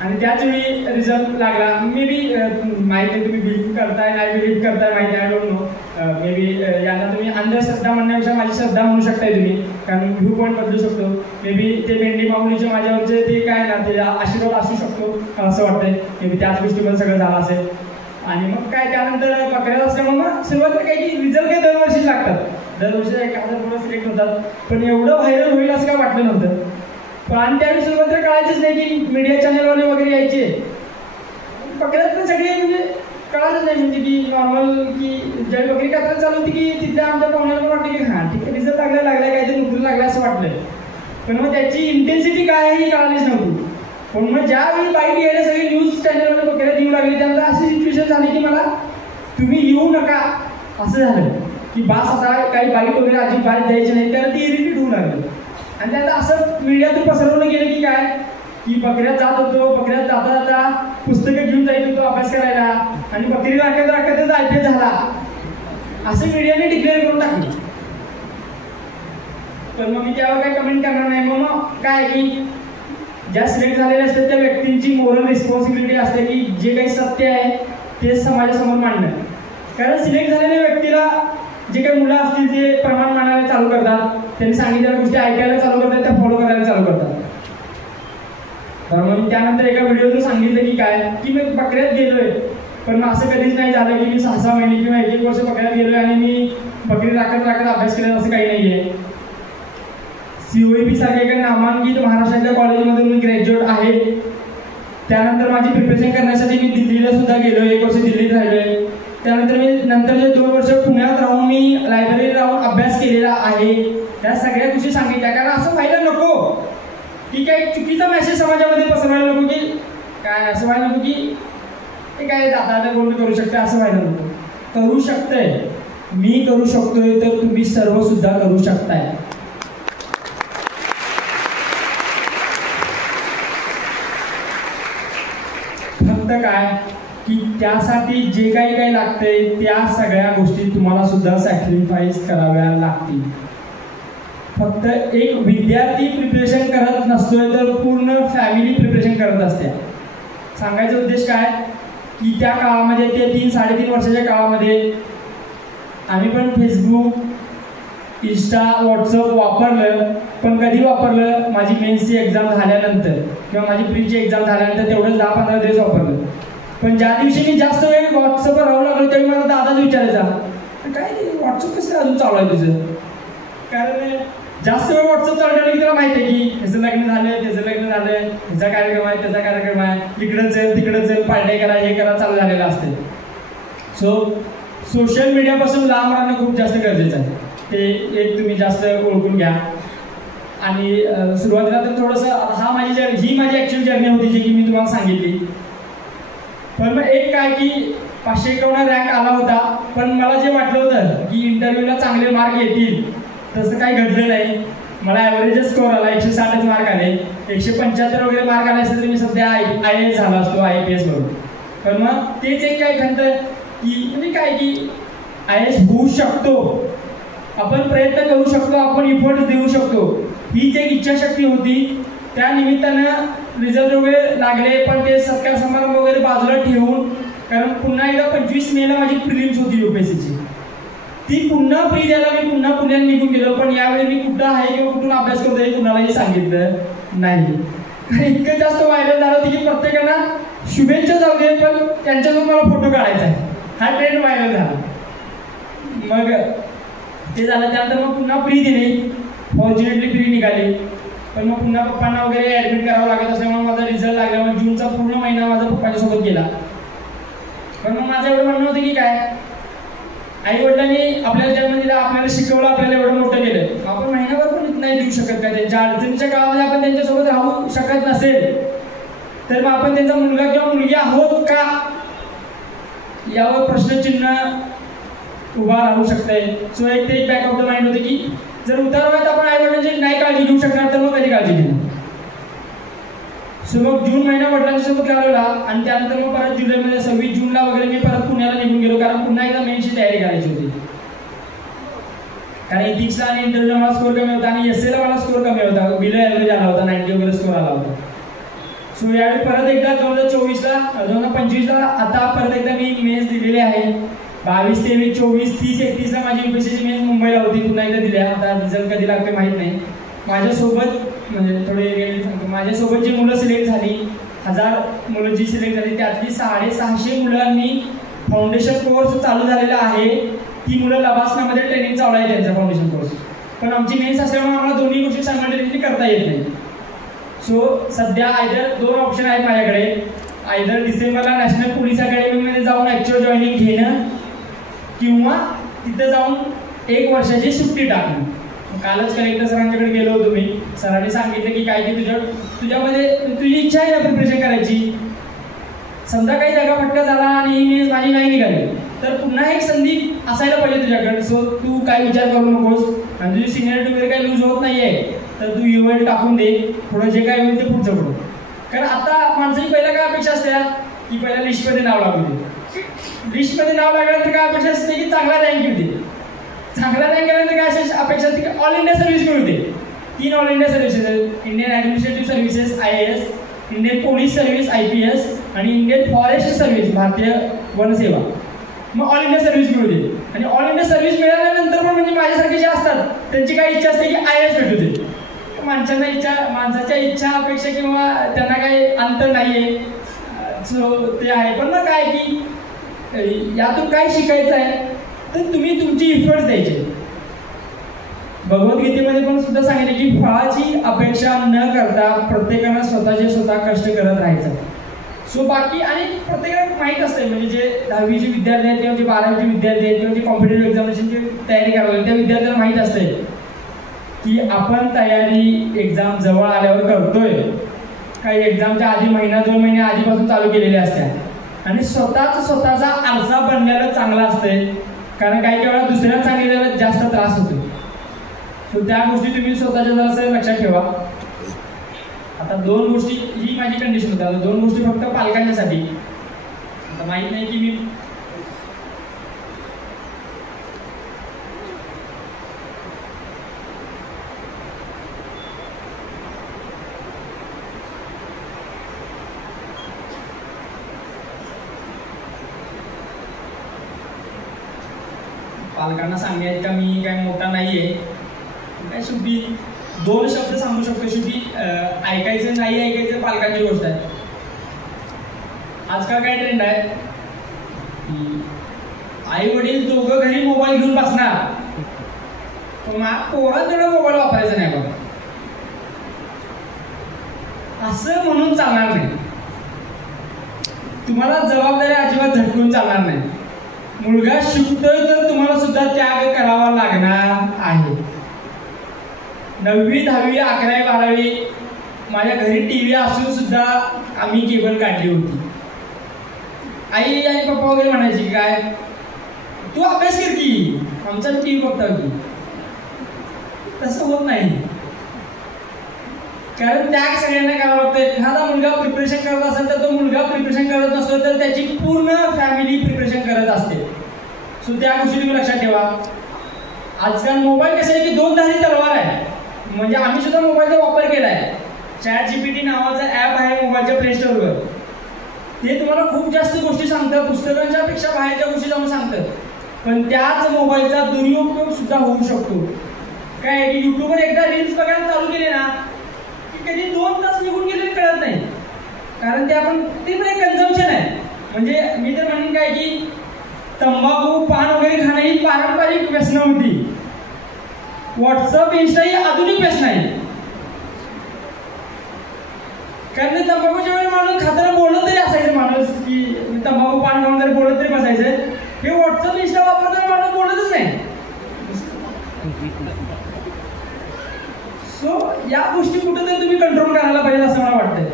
आणि त्याच वेळी रिझल्ट लागला. मे बी माहिती तुम्ही बिलीव्ह करताय नाही बिलीव्ह करताय माहिती आहे, डोंट नो. मे बी यांना तुम्ही अंधश्रद्धा म्हणण्यापेक्षा माझी श्रद्धा म्हणू शकताय तुम्ही, कारण व्ह्यू पॉईंट बदलू शकतो. मे बी ते मेंढी माऊलीचे माझ्यावरचे ते काय ना ते आशीर्वाद असू शकतो असं वाटतंय. मे बी त्याच गोष्टीमध्ये सगळं झालं असेल. आणि मग काय त्यानंतर बकऱ्यात असल्यामुळे मग सुरुवातीला काही की रिझल्ट काही दरवर्षी लागतात, दरवर्षी एखादा थोडं सिलेक्ट होतात, पण एवढं व्हायरल होईल असं काय वाटलं नव्हतं. पण आणि त्यावेळी सुरुवातीला कळायचंच नाही की मीडिया चॅनलवाले वगैरे यायचे. बकऱ्यात पण सगळे म्हणजे कळालंच नाही, म्हणजे की नॉर्मल की ज्यावेळी बकरी कातरायला चालू होती की तिथल्या आमच्या पाहुण्याला पण वाटलं की हां ठीक आहे रिझल्ट लागलाय काहीतरी नोकरी लागला असं वाटलंय. पण मग त्याची इंटेन्सिटी काय आहे ही कळालीच नव्हती. पण मग ज्यावेळी बाईट यायला सगळे न्यूज चॅनलवर बकऱ्यात येऊ लागले त्यानंतर अशी सिच्युएशन झाली की मला तुम्ही येऊ नका असं झालं की बास आता काही बाईट वगैरे अजिबात द्यायची नाही, त्याला ते इरिटेट होऊ लागलं. आणि त्यात असं मीडियातून पसरवलं गेलं की काय की बकऱ्यात जात होतो, बकऱ्यात जाता जाता पुस्तकं घेऊन जायत होतो अभ्यास करायला आणि बकरी राखतच IPS झाला असं मीडियाने डिक्लेअर करून टाकलं. पण मग मी त्यावर काही कमेंट करणार नाही. मग काय की ज्या सिलेक्ट झालेल्या असतात त्या व्यक्तींची मोरल रिस्पॉन्सिबिलिटी असते की जे काही सत्य आहे ते समाजासमोर मांडणं. कारण सिलेक्ट झालेल्या व्यक्तीला जे काही मुलं असतील ते प्रमाण मांडायला चालू करतात, त्यांनी सांगितलेल्या गोष्टी ऐकायला चालू करतात, त्या फॉलो करायला चालू करतात. तर मग त्यानंतर एका व्हिडिओतून सांगितलं की काय की मी बकऱ्यात गेलोय, पण मग असं कधीच नाही झालं की मी 6-6 महिने किंवा 1-1 वर्ष बकऱ्यात गेलोय आणि मी बकरी राखत अभ्यास केला, असं काही नाहीये. COEP सारख्या एका नामांकित महाराष्ट्रातल्या कॉलेजमधून मी ग्रॅज्युएट आहे. त्यानंतर माझी प्रिपरेशन करण्यासाठी मी दिल्लीला सुद्धा गेलोय, 1 वर्ष दिल्लीत राहिलोय. त्यानंतर मी नंतरचे 2 वर्ष पुण्यात राहून मी लायब्ररीत राहून अभ्यास केलेला आहे. त्या सगळ्या गोष्टी सांगितल्या कारण असं व्हायला नको की काही चुकीचा मेसेज समाजामध्ये पसरवायला नको की काय असं व्हायला नको की ते काय जाता कोण करू शकते असं व्हायला नको. करू शकतंय, मी करू शकतोय तर तुम्ही सर्व सुद्धा करू शकताय. फक्त काय की त्यासाठी जे काही लागतंय त्या सगळ्या गोष्टी तुम्हाला सुद्धा सॅक्रिफाईस कराव्या लागतील. फक्त एक विद्यार्थी प्रिपरेशन करत नसतोय तर पूर्ण फॅमिली प्रिपरेशन करत असते. सांगायचा उद्देश काय की त्या काळामध्ये ते 3-3.5 वर्षाच्या काळामध्ये आम्ही पण फेसबुक, इंस्टा, व्हॉट्सअप वापरलं, पण कधी वापरलं माझी मेन्सची एक्झाम झाल्यानंतर किंवा माझी प्रीची एक्झाम झाल्यानंतर तेवढंच 10-15 दिवस वापरलं. पण ज्या दिवशी मी जास्त वेळ व्हॉट्सअपवर राहू लागलो त्यावेळी मला दादाच विचारायचा काय व्हॉट्सअप कसं अजून चालू आहे तुझं. कारण जास्त वेळ व्हॉट्सअप चालवलं की तुला माहिती आहे की ह्याचं लग्न झालं, त्याचं लग्न झालं, ह्याचा कार्यक्रम आहे, त्याचा कार्यक्रम आहे, इकडं चल तिकडं चल, पार्टी करा, हे करा चालू झालेलं असते. सो सोशल मीडियापासून लांब राहणं खूप जास्त गरजेचं आहे. ते एक तुम्ही जास्त ओळखून घ्या. आणि सुरुवातीला तर थोडंसं ही माझी ॲक्च्युअल जर्नी होती जी की मी तुम्हाला सांगितली. पण मग एक काय की 551 रँक आला होता, पण मला जे वाटलं होतं की इंटरव्ह्यूला चांगले मार्क येतील तसं काही घडलं नाही. मला ॲव्हरेजच स्कोअर आला, 160च मार्क आले. 175 वगैरे मार्क आले असते तर मी सध्या IAS झाला असतो, IPS बरोबर. पण मग तेच एक काय खंत की म्हणजे काय की IAS होऊ शकतो, आपण प्रयत्न करू शकतो, आपण इफर्ट्स देऊ शकतो, हीच एक इच्छाशक्ती होती. त्या निमित्तानं रिझल्ट वगैरे लागले, पण ते सत्कार समारंभ वगैरे बाजूला ठेवून कारण पुन्हा एकदा 25 मेला माझी प्रिलिम्स होती UPSCची, ती पुन्हा प्री द्यायला मी पुन्हा पुण्याला निघून गेलो. पण यावेळी मी कुठं आहे किंवा कुठून अभ्यास करतोय कुणालाही सांगितलं नाही. इतकं जास्त व्हायरल झालं होतं की प्रत्येकांना शुभेच्छा जाऊ दे पण त्यांच्यासोबत मला फोटो काढायचा आहे, हा ट्रेंड व्हायरल झाला. मग ते झालं. त्यानंतर मग पुन्हा प्री दिली, फॉर्च्युनेटली प्री निघाली. पण मग पुन्हा पप्पांना वगैरे ॲडमिट करावं लागत असल्यामुळे माझा रिझल्ट लागला. मग जूनचा पूर्ण महिना माझा पप्पांच्यासोबत गेला. पण मग माझं एवढं म्हणणं होतं की काय आई वडिलांनी आपल्याला जन्म दिला, आपल्याला शिकवलं, आपल्याला एवढं मोठं केलं, आपण महिनाभर पण नाही देऊ शकत का. त्यांच्या अडचणीच्या काळामध्ये आपण त्यांच्यासोबत राहू शकत नसेल तर मग आपण त्यांचा मुलगा किंवा मुलगी आहोत का यावर प्रश्नचिन्ह उभा राहू शकते. सो एक ते बॅक ऑफ द माइंड होते की जर उतारवयात आपण आई वडिलांची नाही काळजी घेऊ शकणार तर मग कधी काळजी घेऊ. सो मग जून महिना वडिलांच्या सोबत घालवला आणि त्यानंतर मग परत जुलैमध्ये 26 जूनला वगैरे मी परत पुण्याला निघून गेलो, कारण पुन्हा एकदा मेन्सची तयारी करायची होती. कारण इथिक्सला आणि इंटरव्ह्यूला मला स्कोर कमी होता आणि एसएला मला स्कोर कमी होता, बिलो ॲव्हरेज आला होता, 90 वगैरे स्कोर आला होता. सो यावेळी परत एकदा 2024ला आता परत एकदा मी मेन्स दिलेले आहे. 22, 23, 24, 30, 31ला माझी युपीएससीची मेन्स मुंबईला होती, पुन्हा एकदा दिल्या. आता रिझल्ट कधी लागते माहीत नाही. माझ्यासोबत म्हणजे थोडे सांगतो, माझ्यासोबत जी मुलं सिलेक्ट झाली, 1000 मुलं जी सिलेक्ट झाली त्यातली 650 मुलांनी फाउंडेशन कोर्स चालू झालेला आहे. ती मुलं लवासनामध्ये ट्रेनिंग चालू आहे त्यांचा फाउंडेशन कोर्स. पण आमची मेन्स असल्यामुळे आम्हाला दोन्ही गोष्टी सायमल्टेनियसली करता येत नाही. सो सध्या आयदर 2 ऑप्शन आहेत माझ्याकडे. आयदर डिसेंबरला नॅशनल पोलीस अकॅडमीमध्ये जाऊन ॲक्च्युअल जॉईनिंग घेणं किंवा तिथं जाऊन 1 वर्षाची सुट्टी टाकणं. कालच कलेक्टर सरांच्याकडे गेलो होतो मी. सरांनी सांगितलं की काय की तुझ्यामध्ये तुझी इच्छा आहे ना प्रिपरेशन करायची. समजा काही जागा फटका झाला आणि ही माझी नाही निघाली तर पुन्हा एक संधी असायला पाहिजे तुझ्याकडे. सो तू काय विचार करू नकोस आणि तुझी सिनियरिटी वगैरे काही लूज होत नाहीये तर तू UL टाकून दे. पुढं जे काय होईल ते पुढचं पुढं. कारण आता माणसाची पहिला काय अपेक्षा असते की पहिल्या लिस्टमध्ये नाव लागू दे. लिस्टमध्ये नाव लागल्यानंतर काय अपेक्षा असते की चांगला रँक येऊ दे. चांगला रँक केल्यानंतर काय अशी अपेक्षा असते की ऑल इंडिया सर्व्हिस मिळू दे. 3 ऑल इंडिया सर्व्हिसेस आहेत, Indian administrative services IAS, Indian police service IPS आणि इंडियन फॉरेस्ट सर्व्हिस भारतीय वनसेवा. मग ऑल इंडिया सर्व्हिस मिळू दे. आणि ऑल इंडिया सर्व्हिस मिळाल्यानंतर पण म्हणजे माझ्यासारखे जे असतात त्यांची काय इच्छा असते की IAS भेटू दे. माणसाच्या इच्छा अपेक्षा किंवा त्यांना काही अंतर नाहीये. सो ते आहे. पण मग काय की यातून काय शिकायचं आहे तर तुम्ही तुमची इफर्ट्स द्यायचे. भगवद्गीतेमध्ये पण सुद्धा सांगितले की फळाची अपेक्षा न करता प्रत्येकानं स्वतः कष्ट करत राहायचं. सो बाकी आणि प्रत्येकाला माहीत असते म्हणजे जे 10वीचे विद्यार्थी आहेत किंवा जे 12वीचे विद्यार्थी आहेत किंवा जे कॉम्पिटेटिव्ह एक्झामिनेशनची तयारी करायला त्या विद्यार्थ्यांना माहीत असते की आपण तयारी एक्झाम जवळ आल्यावर करतोय. काही एक्झामच्या आधी 1-2 महिने आधीपासून चालू केलेले असतात आणि स्वतःचा आरसा बनलेलं चांगलं असतंय. कारण काही वेळा दुसऱ्या सांगितलेला जास्त त्रास होतो. सो त्या गोष्टी तुम्ही स्वतःच्या जरासं लक्षात ठेवा. आता 2 गोष्टी ही माझी कंडिशन होती. आता 2 गोष्टी फक्त पालकांच्यासाठी. आता माहीत नाही की मी पालकांना सांगायचं का मी काय मोठा नाहीये. काय शेवटी 2 शब्द सांगू शकतो. शेवटी ऐकायचं नाही ऐकायचं पालकांची गोष्ट आहे. आजकाल काय ट्रेंड आहे की आई वडील दोघं घरी मोबाईल घेऊन बसणार पण पोरात तेवढा मोबाईल वापरायचा नाही बघा असं म्हणून चालणार नाही. तुम्हाला जबाबदारी अजिबात झटकून चालणार नाही. मुलगा शिकतोय तर तुम्हाला सुद्धा त्याग करावा लागणार आहे. 9वी, 10वी, 11वी, 12वी माझ्या घरी TV असून सुद्धा आम्ही केबल काढली होती. आई आणि पप्पा वगैरे म्हणायची काय तू अभ्यास कर की आमचा TV बघता की. तसं होत नाही. कारण त्याग सगळ्यांना करावं लागतं. एखादा मुलगा प्रिपरेशन करत असेल तर तो मुलगा प्रिपरेशन करत नसतो तर त्याची पूर्ण फॅमिली प्रिपरेशन करत असते. सो त्या गोष्टी तुम्ही लक्षात ठेवा. आजकाल मोबाईल कसं आहे की 2 धारी तलवार आहे. म्हणजे आम्ही सुद्धा मोबाईलचा वापर केला आहे. ChatGPT नावाचं ॲप आहे मोबाईलच्या प्ले स्टोअरवर. ते तुम्हाला खूप जास्त गोष्टी सांगतं, पुस्तकांच्या पेक्षा बाहेरच्या गोष्टी जाऊन सांगतं. पण त्याच मोबाईलचा दुरुपयोग सुद्धा होऊ शकतो. काय आहे की युट्यूबवर एकदा रील्स बघायला चालू केले ना की कधी 2 तास निघून गेले कळत नाही. कारण ते पण एक कन्झम्पशन आहे. म्हणजे मी तर म्हणेन काय की तंबाखू पान वगैरे खाणं ही पारंपरिक व्यसनं होती. व्हॉट्सअप इंस्टा ही आधुनिक व्यसन आहे. कारण तंबाखूच्या वेळी माणूस खाताना बोलत तरी असायचं माणूस की तंबाखू पान खाऊन तरी बोलत तरी बसायचं. हे व्हॉट्सअप इंस्टा वापरताना माणूस बोलतच नाही. सो या गोष्टी कुठेतरी तुम्ही कंट्रोल करायला पाहिजे असं मला वाटतं.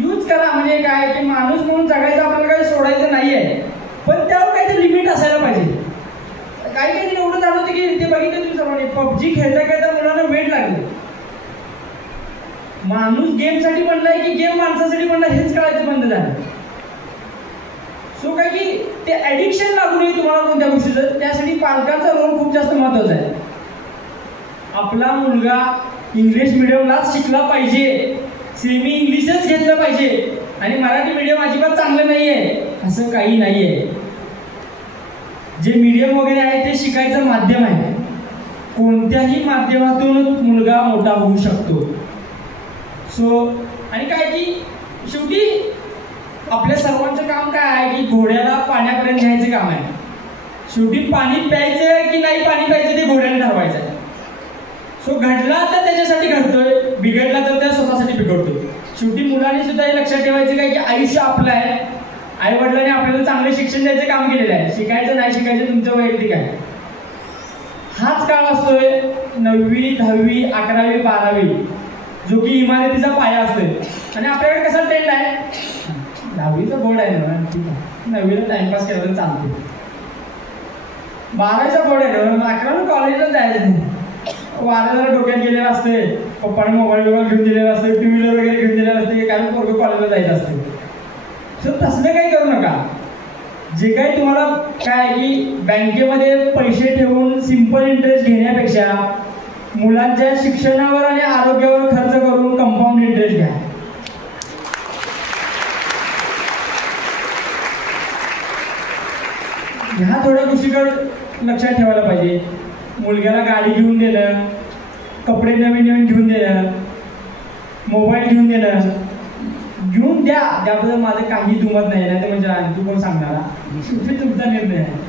यूज करा. म्हणजे काय की माणूस म्हणून जगायचं आपल्याला काही सोडायचं नाहीये पण त्यावर काही असायला पाहिजे. काही काही एवढं जाणवतं की ते बघितलं तुम्ही सर्वांनी पबजी खेळता खेळता मुलांना वेट लागले. माणूस गेमसाठी बनलाय की गेम माणसासाठी बनला हेच कळायचं बंद झालं. सो काय की ते ॲडिक्शन लागू नये तुम्हाला कोणत्या गोष्टीचं, त्यासाठी पालकांचा रोल खूप जास्त महत्वाचा आहे. आपला मुलगा इंग्लिश मिडियमलाच शिकला पाहिजे, सेमी इंग्लिशच घेतलं पाहिजे आणि मराठी मीडियम अजिबात चांगलं नाही आहे असं काही नाही आहे. जे मीडियम वगैरे आहे ते शिकायचं माध्यम आहे. कोणत्याही माध्यमातून मुलगा मोठा होऊ शकतो. सो आणि काय की शेवटी आपल्या सर्वांचं काम काय आहे की घोड्याला पाण्यापर्यंत न्यायचं काम आहे. शेवटी पाणी प्यायचं की नाही पाणी प्यायचं ते घोड्याने ठरवायचं आहे. सो घडला तर त्याच्यासाठी घडतोय, बिघडला तर त्या स्वतःसाठी बिघडतोय. शेवटी मुलांनी सुद्धा हे लक्षात ठेवायचं काय की आयुष्य आपलं आहे. आई वडिलांनी आपल्याला चांगले शिक्षण द्यायचं काम केलेलं आहे. शिकायचं नाही शिकायचं तुमचं वैयक्तिक आहे. हाच काळ असतोय 9वी 10वी 11वी 12वी जो की इमारतीचा पाया असतोय. आणि आपल्याकडे कसा ट्रेंड आहे 10वीचा बोर्ड आहे ना, ठीक आहे 9वीला टाइमपास केला तर चालतो. 12वीचा बोर्ड आहे ना, 11वी कॉलेजला जायचं नाही. 12वीला डोक्यात गेलेलं असते, पप्पाने मोबाईल वगैरे घेऊन दिलेला असते, टू व्हीलर वगैरे घेऊन दिलेलं असते, कारण पोरगं कॉलेजला जायचं असते. सो तसलं काही करू नका. जे काही तुम्हाला काय की बँकेमध्ये पैसे ठेवून सिंपल इंटरेस्ट घेण्यापेक्षा मुलांच्या शिक्षणावर आणि आरोग्यावर खर्च करून कंपाऊंड इंटरेस्ट घ्या. ह्या थोड्या गोष्टीकडे लक्षात ठेवायला पाहिजे. मुलग्याला गाडी घेऊन देणं, कपडे नवीन नवीन घेऊन देणं, मोबाईल घेऊन देणं, घेऊन द्या त्याबद्दल माझं काही दुमत नाही. नाही तर म्हणजे तू कोण सांगणार, शेवटी तुमचा निर्णय आहे.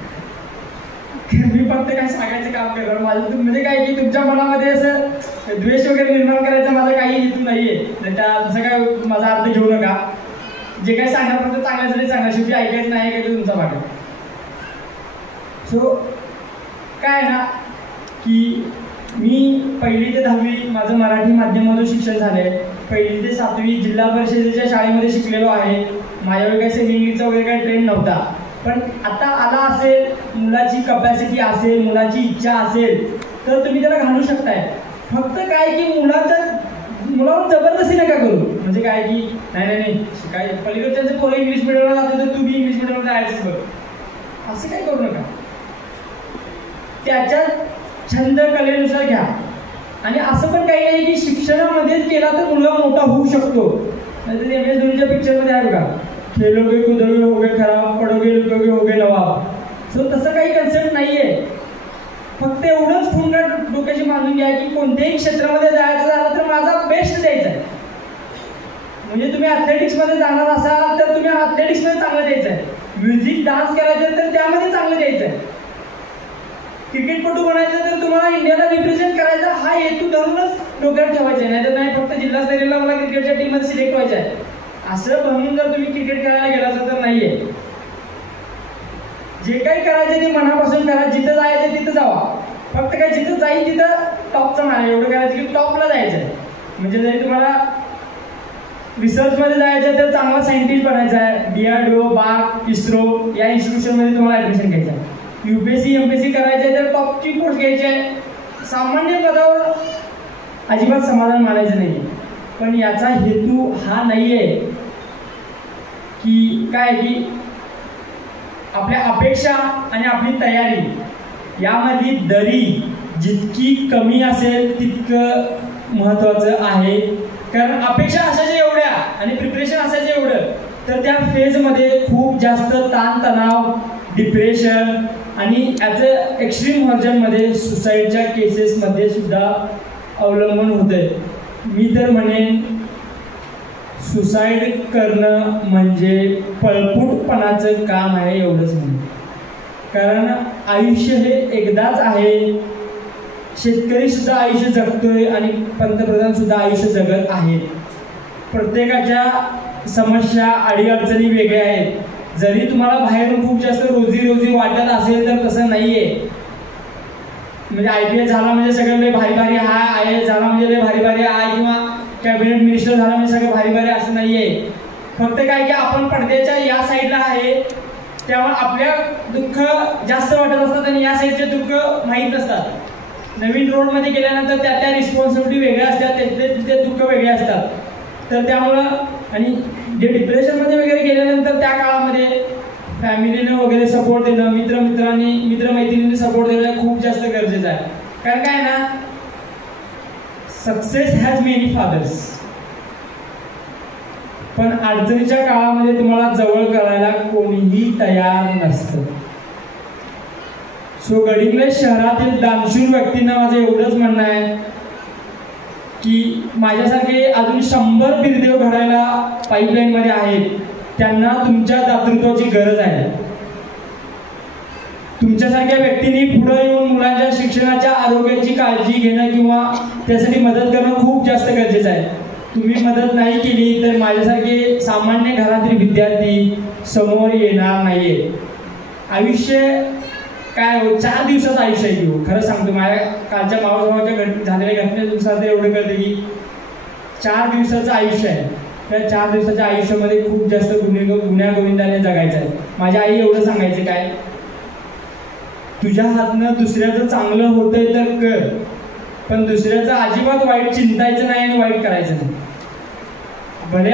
मी फक्त काय सांगायचं काम करणार. माझं म्हणजे काय की तुमच्या मनामध्ये असं द्वेष वगैरे निर्माण करायचा माझा काही हेतू नाहीये. तसं काय माझा अर्थ घेऊ नका. जे काही सांगणार फक्त चांगल्यासाठी सांगा, शेवटी ऐकायचं नाही काय तुमचा भाग आहे. सो काय ना की मी 1ली ते 10वी माझं मराठी माध्यमातून शिक्षण झालंय. 1ली ते 7वी जिल्हा परिषदेच्या शाळेमध्ये शिकलेलो आहे. माझ्याकडे काही सेमी इंग्लिशचा वगैरे काही ट्रेंड नव्हता. पण आता आला असेल, मुलाची कपॅसिटी असेल, मुलाची इच्छा असेल तर तुम्ही त्याला घालू शकताय. फक्त काय की मुलावर जबरदस्ती नका करू. म्हणजे काय की नाही काय पलीकडच्या पोरं इंग्लिश मिडियमला जाते तर तुम्ही इंग्लिश मिडियमला जायचंच बरं असं काय करू नका. त्याच्या छंद कलेनुसार घ्या. आणि असं पण काही नाही की शिक्षणामध्येच केला तर मुलगा मोठा होऊ शकतो. नाहीतर MS धोनीच्या पिक्चरमध्ये आहे बघा, खेलोगे कुदोगे होगे खराब, पडोगे लुटोगे होगे नवाब. सो तसं काही कन्सेप्ट नाहीये. फक्त एवढंच पूर्ण डोक्याची मानून घ्या की कोणत्याही क्षेत्रामध्ये जायचं झालं तर माझा बेस्ट द्यायचा आहे. म्हणजे तुम्ही ॲथलेटिक्समध्ये जाणार असाल तर तुम्ही ॲथलेटिक्समध्ये चांगलं द्यायचं आहे. म्युझिक डान्स करायचं तर त्यामध्ये चांगलं द्यायचं आहे. क्रिकेटपटू बनायचं तर तुम्हाला इंडियाला रिप्रेझेंट करायचा हा हेतू धरूनच डोक्यात ठेवायचा आहे. नाहीतर नाही फक्त जिल्हास्तरीयला मला क्रिकेटच्या टीममध्ये सिलेक्ट व्हायचं आहे असं म्हणून जर तुम्ही क्रिकेट खेळायला गेला तर नाहीये. जे काही करायचं ते मनापासून करा. जिथं जायचं तिथं जावा. फक्त काय जिथं जाईल तिथं टॉपचं नाही एवढं करायचं की टॉपला जायचं आहे. म्हणजे जरी तुम्हाला रिसर्चमध्ये जायचं तर चांगला सायंटिस्ट बनायचा आहे. DRDO, BARC, इस्रो या इन्स्टिट्यूशनमध्ये तुम्हाला ॲडमिशन घ्यायचं आहे. UPSC MPSC करायचं आहे तर टॉपची पोस्ट घ्यायची आहे. सामान्य पदावर अजिबात समाधान मानायचं नाही. पण याचा हेतू हा नाहीये की काय की आपल्या अपेक्षा आणि आपली तयारी यामधली दरी जितकी कमी असेल तितकं महत्त्वाचं आहे. कारण अपेक्षा असायच्या एवढ्या आणि प्रिपरेशन असायचं एवढं तर त्या फेजमध्ये खूप जास्त ताणतणाव, डिप्रेशन आणि याचं एक्स्ट्रीम व्हर्जनमध्ये सुसाईडच्या केसेसमध्ये सुद्धा अवलंबन होतंय. मी तर म्हणेन सुसाईड करणं म्हणजे पळपुटपणाचं काम आहे एवढंच म्हणेन. कारण आयुष्य हे एकदाच आहे. शेतकरी सुद्धा आयुष्य जगतोय आणि पंतप्रधान सुद्धा आयुष्य जगत आहेत. प्रत्येकाच्या समस्या अडीअडचणी वेगळ्या आहेत. जरी तुम्हाला बाहेरून खूप जास्त रोजी वाटत असेल तर तसं नाहीये. म्हणजे IPS झाला म्हणजे सगळं लय भारी भारी आहे, IAS झाला म्हणजे लय भारी भारी आहे किंवा कॅबिनेट मिनिस्टर झाला म्हणजे सगळं भारी भारी असं नाहीये. फक्त काय की आपण पडद्याच्या या साईडला आहे त्यामुळे आपल्या दुःख जास्त वाटत असतात आणि या साईडचे दुःख माहीत नसतात. नवीन रोडमध्ये गेल्यानंतर त्या रिस्पॉन्सिबिलिटी वेगळ्या असतात, तिथे दुःख वेगळे असतात. तर त्यामुळं आणि जे डिप्रेशनमध्ये वगैरे गेल्यानंतर त्या काळामध्ये फॅमिलीनं वगैरे सपोर्ट देणं, मित्रमैत्रिणींनी सपोर्ट देणं खूप जास्त गरजेचं आहे. कारण काय ना, सक्सेस हॅज मेनी फादर्स, पण अडचणीच्या काळामध्ये तुम्हाला जवळ करायला कोणीही तयार नसतं. सो गडिंग्लज शहरातील दानशूर व्यक्तींना माझं एवढंच म्हणणं आहे की माझ्यासारखे अजून 100 बिरदेव घडायला पाईपलाईनमध्ये आहेत. त्यांना तुमच्या दातृत्वाची गरज आहे. तुमच्यासारख्या व्यक्तींनी पुढे येऊन मुलांच्या शिक्षणाच्या आरोग्याची काळजी घेणं किंवा त्यासाठी मदत करणं खूप जास्त गरजेचं आहे. तुम्ही मदत नाही केली तर माझ्यासारखे सामान्य घरातील विद्यार्थी समोर येणार नाहीये. आयुष्य काय 4 दिवसाचं आयुष्य आहे. खरं सांगतो, माझ्या कालच्या मावसाभावाच्या झालेल्या घटनेनुसार एवढं कळतं की 4 दिवसाचं आयुष्य आहे. त्या 4 दिवसाच्या आयुष्यामध्ये खूप जास्त गुण्यागोविंदाने जगायचं आहे. माझ्या आई एवढं सांगायचं काय, तुझ्या हातनं दुसऱ्याचं चांगलं होतंय तर कर, पण दुसऱ्याचं अजिबात वाईट चिंतायचं नाही आणि वाईट करायचं नाही. भले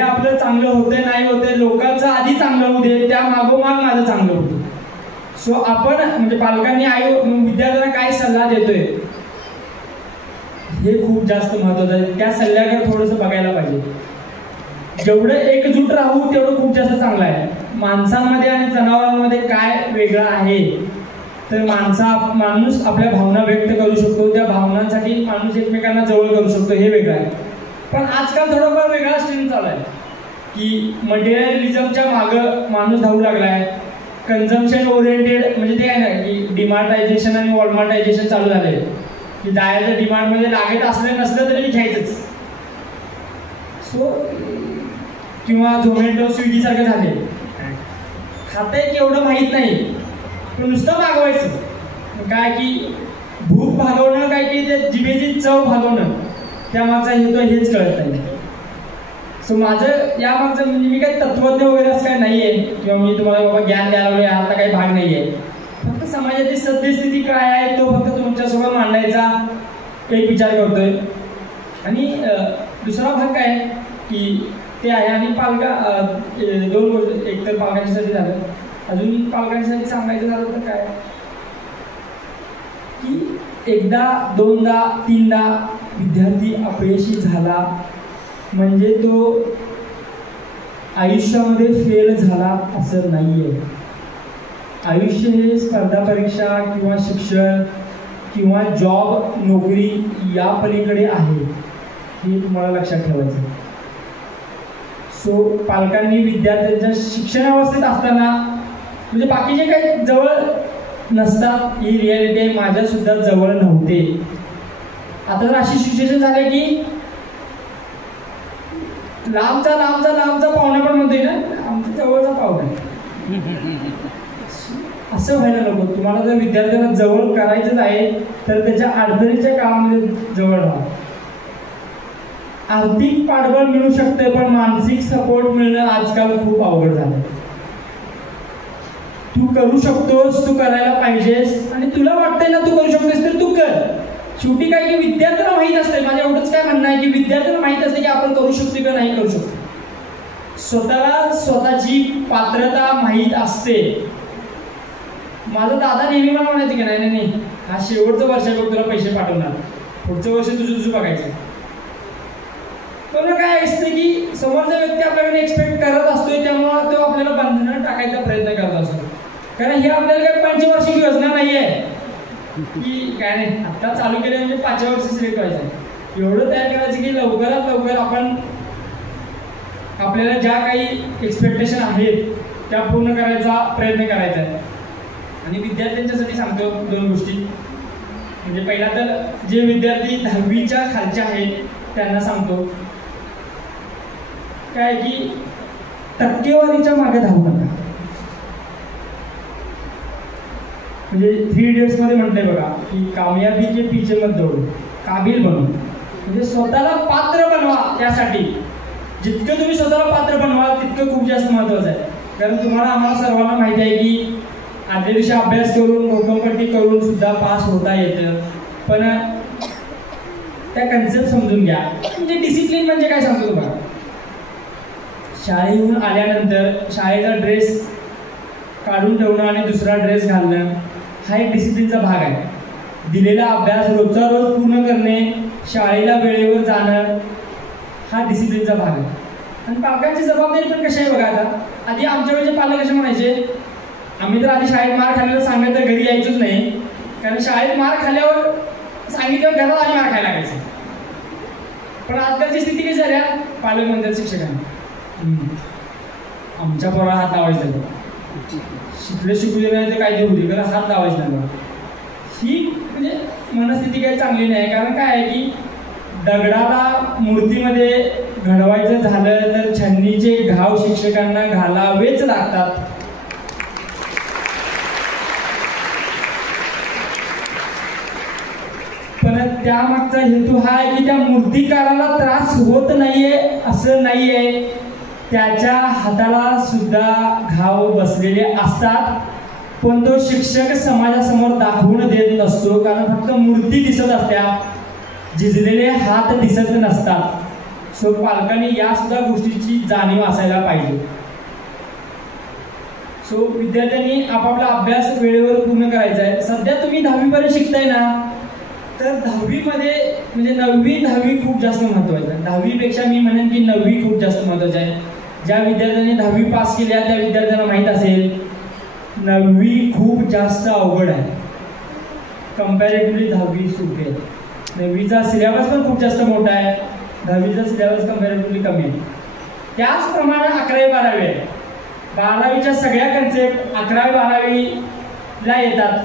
आपलं चांगलं होतंय नाही होतंय, लोकांचं आधी चांगलं होऊ दे, त्या मागोमाग माझं चांगलं होतं. सो आपण म्हणजे पालकांनी विद्यार्थ्यांना काय सल्ला देतोय हे खूप जास्त महत्वाचं आहे. त्या सल्ल्याकडे थोडंसं बघायला पाहिजे. जेवढं एकजूट राहू तेवढं खूप जास्त चांगलं आहे. माणसांमध्ये आणि जनावरांमध्ये काय वेगळं आहे तर माणूस आपल्या भावना व्यक्त करू शकतो, त्या भावनांसाठी माणूस एकमेकांना जवळ करू शकतो, हे वेगळं आहे. पण आजकाल थोडंफार वेगळा स्ट्रीम चालू आहे की मटेरियलिझमच्या मागं माणूस धावू लागलाय. कन्झम्पशन ओरिएंटेड म्हणजे ते काय नाही की डिमार्टायझेशन आणि वॉलमार्टायझेशन चालू झालंय की जायचं डिमांडमध्ये लागत असलं नसलं तरी घ्यायचंच. सो किंवा झोमॅटो स्विगी सारखं झाले, खातंय की एवढं माहीत नाही पण नुसतं मागवायचं. काय की भूक भागवणं, काय की त्या जिभेची चव भागवणं, त्यामागचा हेतू हेच कळत नाही. सो माझं यामागचं म्हणजे मी काही तत्वज्ञ वगैरे असं काही नाही आहे किंवा मी तुम्हाला बाबा ज्ञान द्यायला लागलो यातला काही भाग नाही आहे. फक्त समाजाची सद्यस्थिती काय आहे तो फक्त तुमच्यासोबत मांडायचा एक विचार करतोय. आणि दुसरा भाग काय की ते आहे. आणि 2 गोष्टी, एक तर पालकांसाठी झालं, अजून पालकांसाठी सांगायचं झालं तर काय की एकदा 2दा 3दा विद्यार्थी अपयशी झाला म्हणजे तो आयुष्यामध्ये फेल झाला असं नाहीये. आयुष्य हे स्पर्धा परीक्षा किंवा शिक्षण किंवा जॉब नोकरी या पलीकडे आहे, हे तुम्हाला लक्षात ठेवायचं. सो पालकांनी विद्यार्थ्यांच्या शिक्षणावस्थेत असताना म्हणजे बाकीचे काही जवळ नसतात, ही रियालिटी आहे. माझ्या सुद्धा जवळ नव्हते. आता तर अशी सिच्युएशन झाली की लांबचा पाहुणा पण म्हणतोय ना आमच्या जवळचा पाहुणा, असं व्हायला नको. तुम्हाला जर विद्यार्थ्यांना जवळ करायचंच आहे तर त्याच्या अडचणीच्या काळामध्ये जवळ राहा. आर्थिक पाठबळ मिळू शकते पण मानसिक सपोर्ट मिळणं आजकाल खूप अवघड झालं. तू करू शकतोस, तू करायला पाहिजेस आणि तुला वाटतंय ना तू करू शकतोस तर तू कर. शेवटी काय की विद्यार्थ्यांना माहीत असते, माझं एवढंच काय म्हणणं आहे की विद्यार्थ्यांना माहीत असते की आपण करू शकतो किंवा नाही करू शकतो. स्वतःला स्वतःची पात्रता माहीत असते. माझा दादा नेहमी मला म्हणायचं की नाही हा शेवटचं वर्ष आहे, तुला पैसे पाठवणार, पुढचं वर्ष तुझं बघायचं. पण काय असतं की समोरचा व्यक्ती आपल्याकडे एक्सपेक्ट करत असतोय, त्यामुळे तो आपल्याला बंधनं टाकायचा प्रयत्न करत असतो. कारण हे आपल्याला काही पंचवार्षिक योजना नाही आहे की काय नाही आता चालू केलं म्हणजे 5व्या वर्षी सिलेक्ट व्हायचं. एवढं तयार करायचं की लवकरात लवकर आपण आपल्याला ज्या काही एक्सपेक्टेशन आहेत त्या पूर्ण करायचा प्रयत्न करायचा आहे. आणि विद्यार्थ्यांच्यासाठी सांगतो 2 गोष्टी. म्हणजे पहिला तर जे विद्यार्थी 10वीच्या खालचे आहेत त्यांना सांगतो काय की टक्केवारीच्या मागे धावू नका. म्हणजे 3 Idiots मध्ये म्हटलंय बघा की कामयाबी के पीछे मत दौड़ो, काबिल बनो. म्हणजे स्वतःला पात्र बनवा. त्यासाठी जितकं तुम्ही स्वतःला पात्र बनवाल तितकं खूप जास्त महत्त्वाचं आहे. कारण तुम्हाला आम्हाला सर्वांना माहिती आहे की आदल्या दिवशी अभ्यास करून घोकंपट्टी करून सुद्धा पास होता येतं, पण त्या कन्सेप्ट समजून घ्या. म्हणजे डिसिप्लिन म्हणजे काय सांगतो तुम्हाला, शाळेहून आल्यानंतर शाळेचा ड्रेस काढून ठेवणं आणि दुसरा ड्रेस घालणं हा एक डिसिप्लिनचा भाग आहे. दिलेला अभ्यास रोजचा रोज पूर्ण करणे, शाळेला वेळेवर जाणं हा डिसिप्लिनचा भाग आहे. आणि पालकांची जबाबदारी पण कशी आहे बघा. आता आधी आमच्या वेळेचे पालक कसे म्हणायचे, आम्ही तर आधी शाळेत मार खाल्ल्याला सांगायचं तर घरी यायचोच नाही, कारण शाळेत मार खाल्ल्यावर सांगितल्यावर घरात आधी मार खायला लागायचं. पण आजकालची स्थिती कशी झाली, पालक म्हणतात शिक्षकांना आमच्या पोराला हात लावायचा नाही, शिकले शिकू दे नाही ते काय देऊ दे, कारण हात लावायचा नाही. ही म्हणजे मनस्थिती काही चांगली नाही. कारण काय आहे की दगडाला मूर्तीमध्ये घडवायचं झालं तर छन्नीचे घाव शिक्षकांना घालावेच लागतात. पण त्यामागचा हेतू हा आहे की त्या मूर्तिकाराला त्रास होत नाहीये असं नाहीये, त्याच्या हाताला सुद्धा घाव बसलेले असतात, पण तो शिक्षक समाजासमोर दाखवून देत नसतो. कारण फक्त मूर्ती दिसत असत्या, झिजलेले हात दिसत नसतात. सो पालकांनी या सुद्धा गोष्टीची जाणीव असायला पाहिजे. सो विद्यार्थ्यांनी आपापला अभ्यास वेळेवर पूर्ण करायचा आहे. सध्या तुम्ही 10वी पर्यंत शिकताय ना, तर 10वी मध्ये म्हणजे 9वी 10वी खूप जास्त महत्त्वाचं आहे. 10वी पेक्षा मी म्हणेन की 9वी खूप जास्त महत्त्वाचं आहे. ज्या विद्यार्थ्यांनी 10वी पास केल्या त्या विद्यार्थ्यांना माहीत असेल 9वी खूप जास्त अवघड आहे. कंपॅरेटिव्हली 10वी सोपी आहे. 9वीचा सिलेबस पण खूप जास्त मोठा आहे, 10वीचा सिलेबस कंपॅरेटिव्हली कमी आहे. त्याचप्रमाणे 11वी 12वी आहे. 12वीच्या सगळ्या कन्सेप्ट 11वी 12वीला येतात.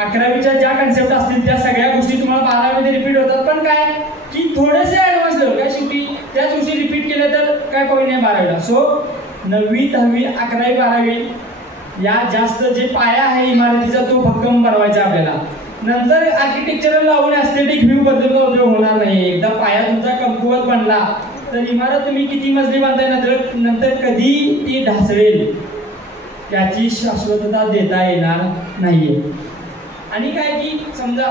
11वीच्या ज्या कन्सेप्ट असतील त्या सगळ्या गोष्टी तुम्हाला 12वीमध्ये रिपीट होतात. पण काय की थोडेसे ॲडव्हान्स झालं काय, शेवटी त्याच गोष्टी रिपीट केल्या तर काय पॉईंट नाही 12वीला. सो 9वी 10वी 11वी 12वी या जास्त जे पाया आहे इमारतीचा तो भक्कम बनवायचा आपल्याला. नंतर आर्किटेक्चरल लावून ॲस्थेटिक व्ह्यू बद्दल उपयोग होणार नाही. एकदा पाया तुमचा कमकुवत बनला तर इमारत तुम्ही किती मजली बांधताय नंतर कधी ती ढासळेल त्याची शाश्वतता देता येणार नाहीये. आणि काय की समजा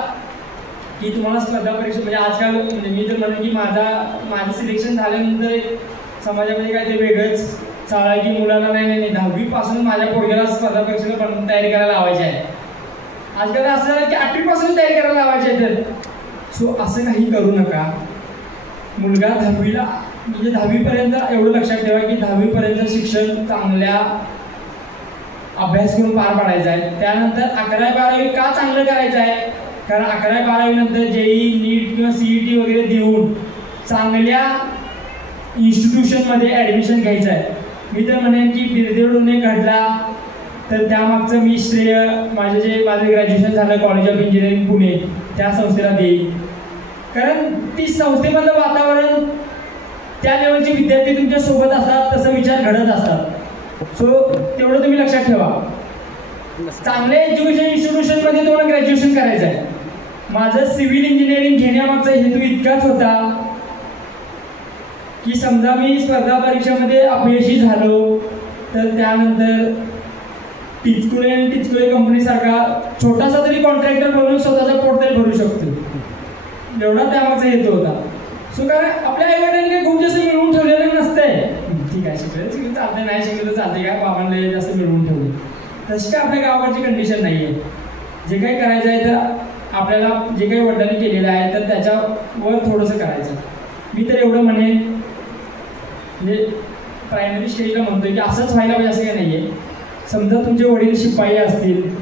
की तुम्हाला स्पर्धा परीक्षा म्हणजे आजकाल म्हणजे मी तर म्हणेन की माझं सिलेक्शन झाल्यानंतर एक समाजामध्ये काय ते वेगळंच चाळ आहे की मुलांना नाही 10वी पासून माझ्या पोरग्याला स्पर्धा परीक्षेला तयारी करायला लावायची आहे. आजकाल असं की 8वी पासून तयारी करायला लावायची आहे. तर सो असं काही करू नका. मुलगा 10वीला म्हणजे 10वी पर्यंत एवढं लक्षात ठेवा की 10वी पर्यंत शिक्षण चांगल्या अभ्यास करून पार पाडायचा आहे. त्यानंतर 11वी 12वी का चांगलं करायचं आहे, कारण 11वी 12वी नंतर जेई नीट किंवा CET वगैरे देऊन चांगल्या इन्स्टिट्यूशनमध्ये ॲडमिशन घ्यायचं आहे. मी तर म्हणेन की बिरदेव डोने घडला तर त्यामागचं मी श्रेय माझं ग्रॅज्युएशन झालं कॉलेज ऑफ इंजिनिअरिंग पुणे त्या संस्थेला देईल. कारण ती संस्थेमधलं वातावरण त्या लेवलचे विद्यार्थी तुमच्या सोबत असतात, तसं विचार घडत असतात. सो तेवढं तुम्ही लक्षात ठेवा. चांगल्या एज्युकेशन इन्स्टिट्यूशनमध्ये तुम्हाला ग्रॅज्युएशन करायचं आहे. माझं सिव्हिल इंजिनिअरिंग घेण्यामागचा हेतू इतकाच होता की समजा मी स्पर्धा परीक्षेमध्ये अपयशी झालो तर त्यानंतर टिचकुळे कंपनीसारखा छोटासा तरी कॉन्ट्रॅक्टर बनवून स्वतःचा पोट तरी भरू शकतो, एवढा त्यामागचा हेतू होता. सो कारण आपल्या आईवडिलांनी खूप जास्त मिळवून ठेवलेलं नसतंय. ठीक आहे, शिकलं चालतंय, नाही शिकलं तर चालतंय, काय बाबांना जास्त मिळवून ठेवले तशी काय आपल्या गावाकडची कंडिशन नाही आहे. जे काही करायचं आहे तर आपल्याला जे काही वडिलांनी केलेलं आहे तर त्याच्यावर थोडंसं करायचं. मी तर एवढं म्हणेन म्हणजे प्रायमरी स्टेजला म्हणतोय की असंच व्हायला पाहिजे असं काही नाही आहे. समजा तुमचे वडील शिपाई असतील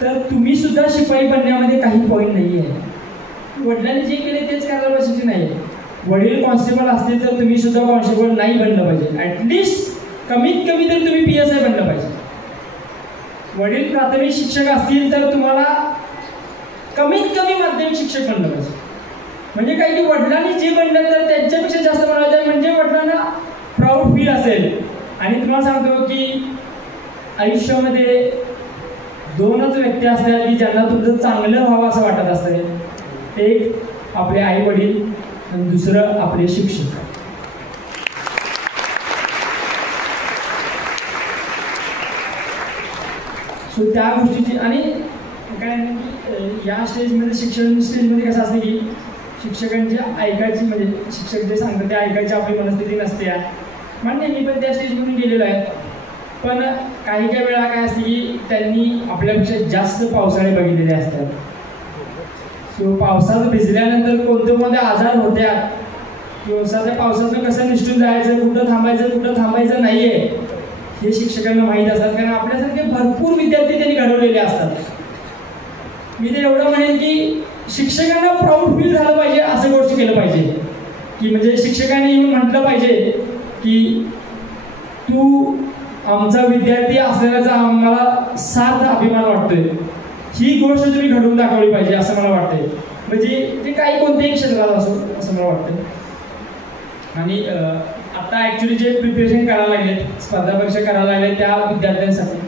तर तुम्ही सुद्धा शिपाई बनण्यामध्ये काही पॉईंट नाही आहे. वडिलांनी जे केले तेच करायला पाहिजे नाही आहे. वडील कॉन्स्टेबल असतील तर तुम्ही सुद्धा कॉन्स्टेबल नाही बनलं पाहिजे. ॲटलिस्ट कमीत कमी तरी तुम्ही PSI बनलं पाहिजे. वडील प्राथमिक शिक्षक असतील तर तुम्हाला कमीत कमी माध्यमिक शिक्षक बनलं पाहिजे. म्हणजे काही की वडिलांनी जे बनलं तर त्यांच्यापेक्षा जास्त बनवायचं आहे, म्हणजे वडिलांना प्राऊड फील असेल. आणि तुम्हाला सांगतो की आयुष्यामध्ये 2च व्यक्ती असतात की ज्यांना तुमचं चांगलं व्हावं असं वाटत असतं. एक आपले आई वडील आणि दुसरं आपले शिक्षक. सो त्या गोष्टीची आणि काय आहे की या स्टेजमध्ये शिक्षण स्टेजमध्ये कसं असतं की शिक्षकांच्या ऐकायची म्हणजे शिक्षक जे सांगतात ते ऐकायची आपली मनस्थिती नसते. मान्य मी पण त्या स्टेजमधून गेलेलो आहे. पण काही काही वेळा काय असते की त्यांनी आपल्यापेक्षा जास्त पावसाळे बघितलेले असतात. सो पावसात भिजल्यानंतर कोणते आजार होत्या किंवा त्या पावसातून कसं निष्ठून जायचं, कुठं थांबायचं नाही आहे हे शिक्षकांना माहीत असतात. कारण आपल्यासारखे भरपूर विद्यार्थी त्यांनी घडवलेले असतात. मी ते एवढं म्हणेन की शिक्षकांना प्राऊड फील झालं पाहिजे असं गोष्ट केलं पाहिजे की म्हणजे शिक्षकांनी येऊन म्हटलं पाहिजे की तू आमचा विद्यार्थी असल्याचा आम्हाला सार्थ अभिमान वाटतोय. ही गोष्ट तुम्ही घडवून दाखवली पाहिजे असं मला वाटतंय. म्हणजे ते काही कोणत्याही क्षेत्रात असो असं मला वाटतं. आणि आता ॲक्च्युली जे प्रिपरेशन करायला लागलेत, स्पर्धा परीक्षा करायला लागले त्या विद्यार्थ्यांसाठी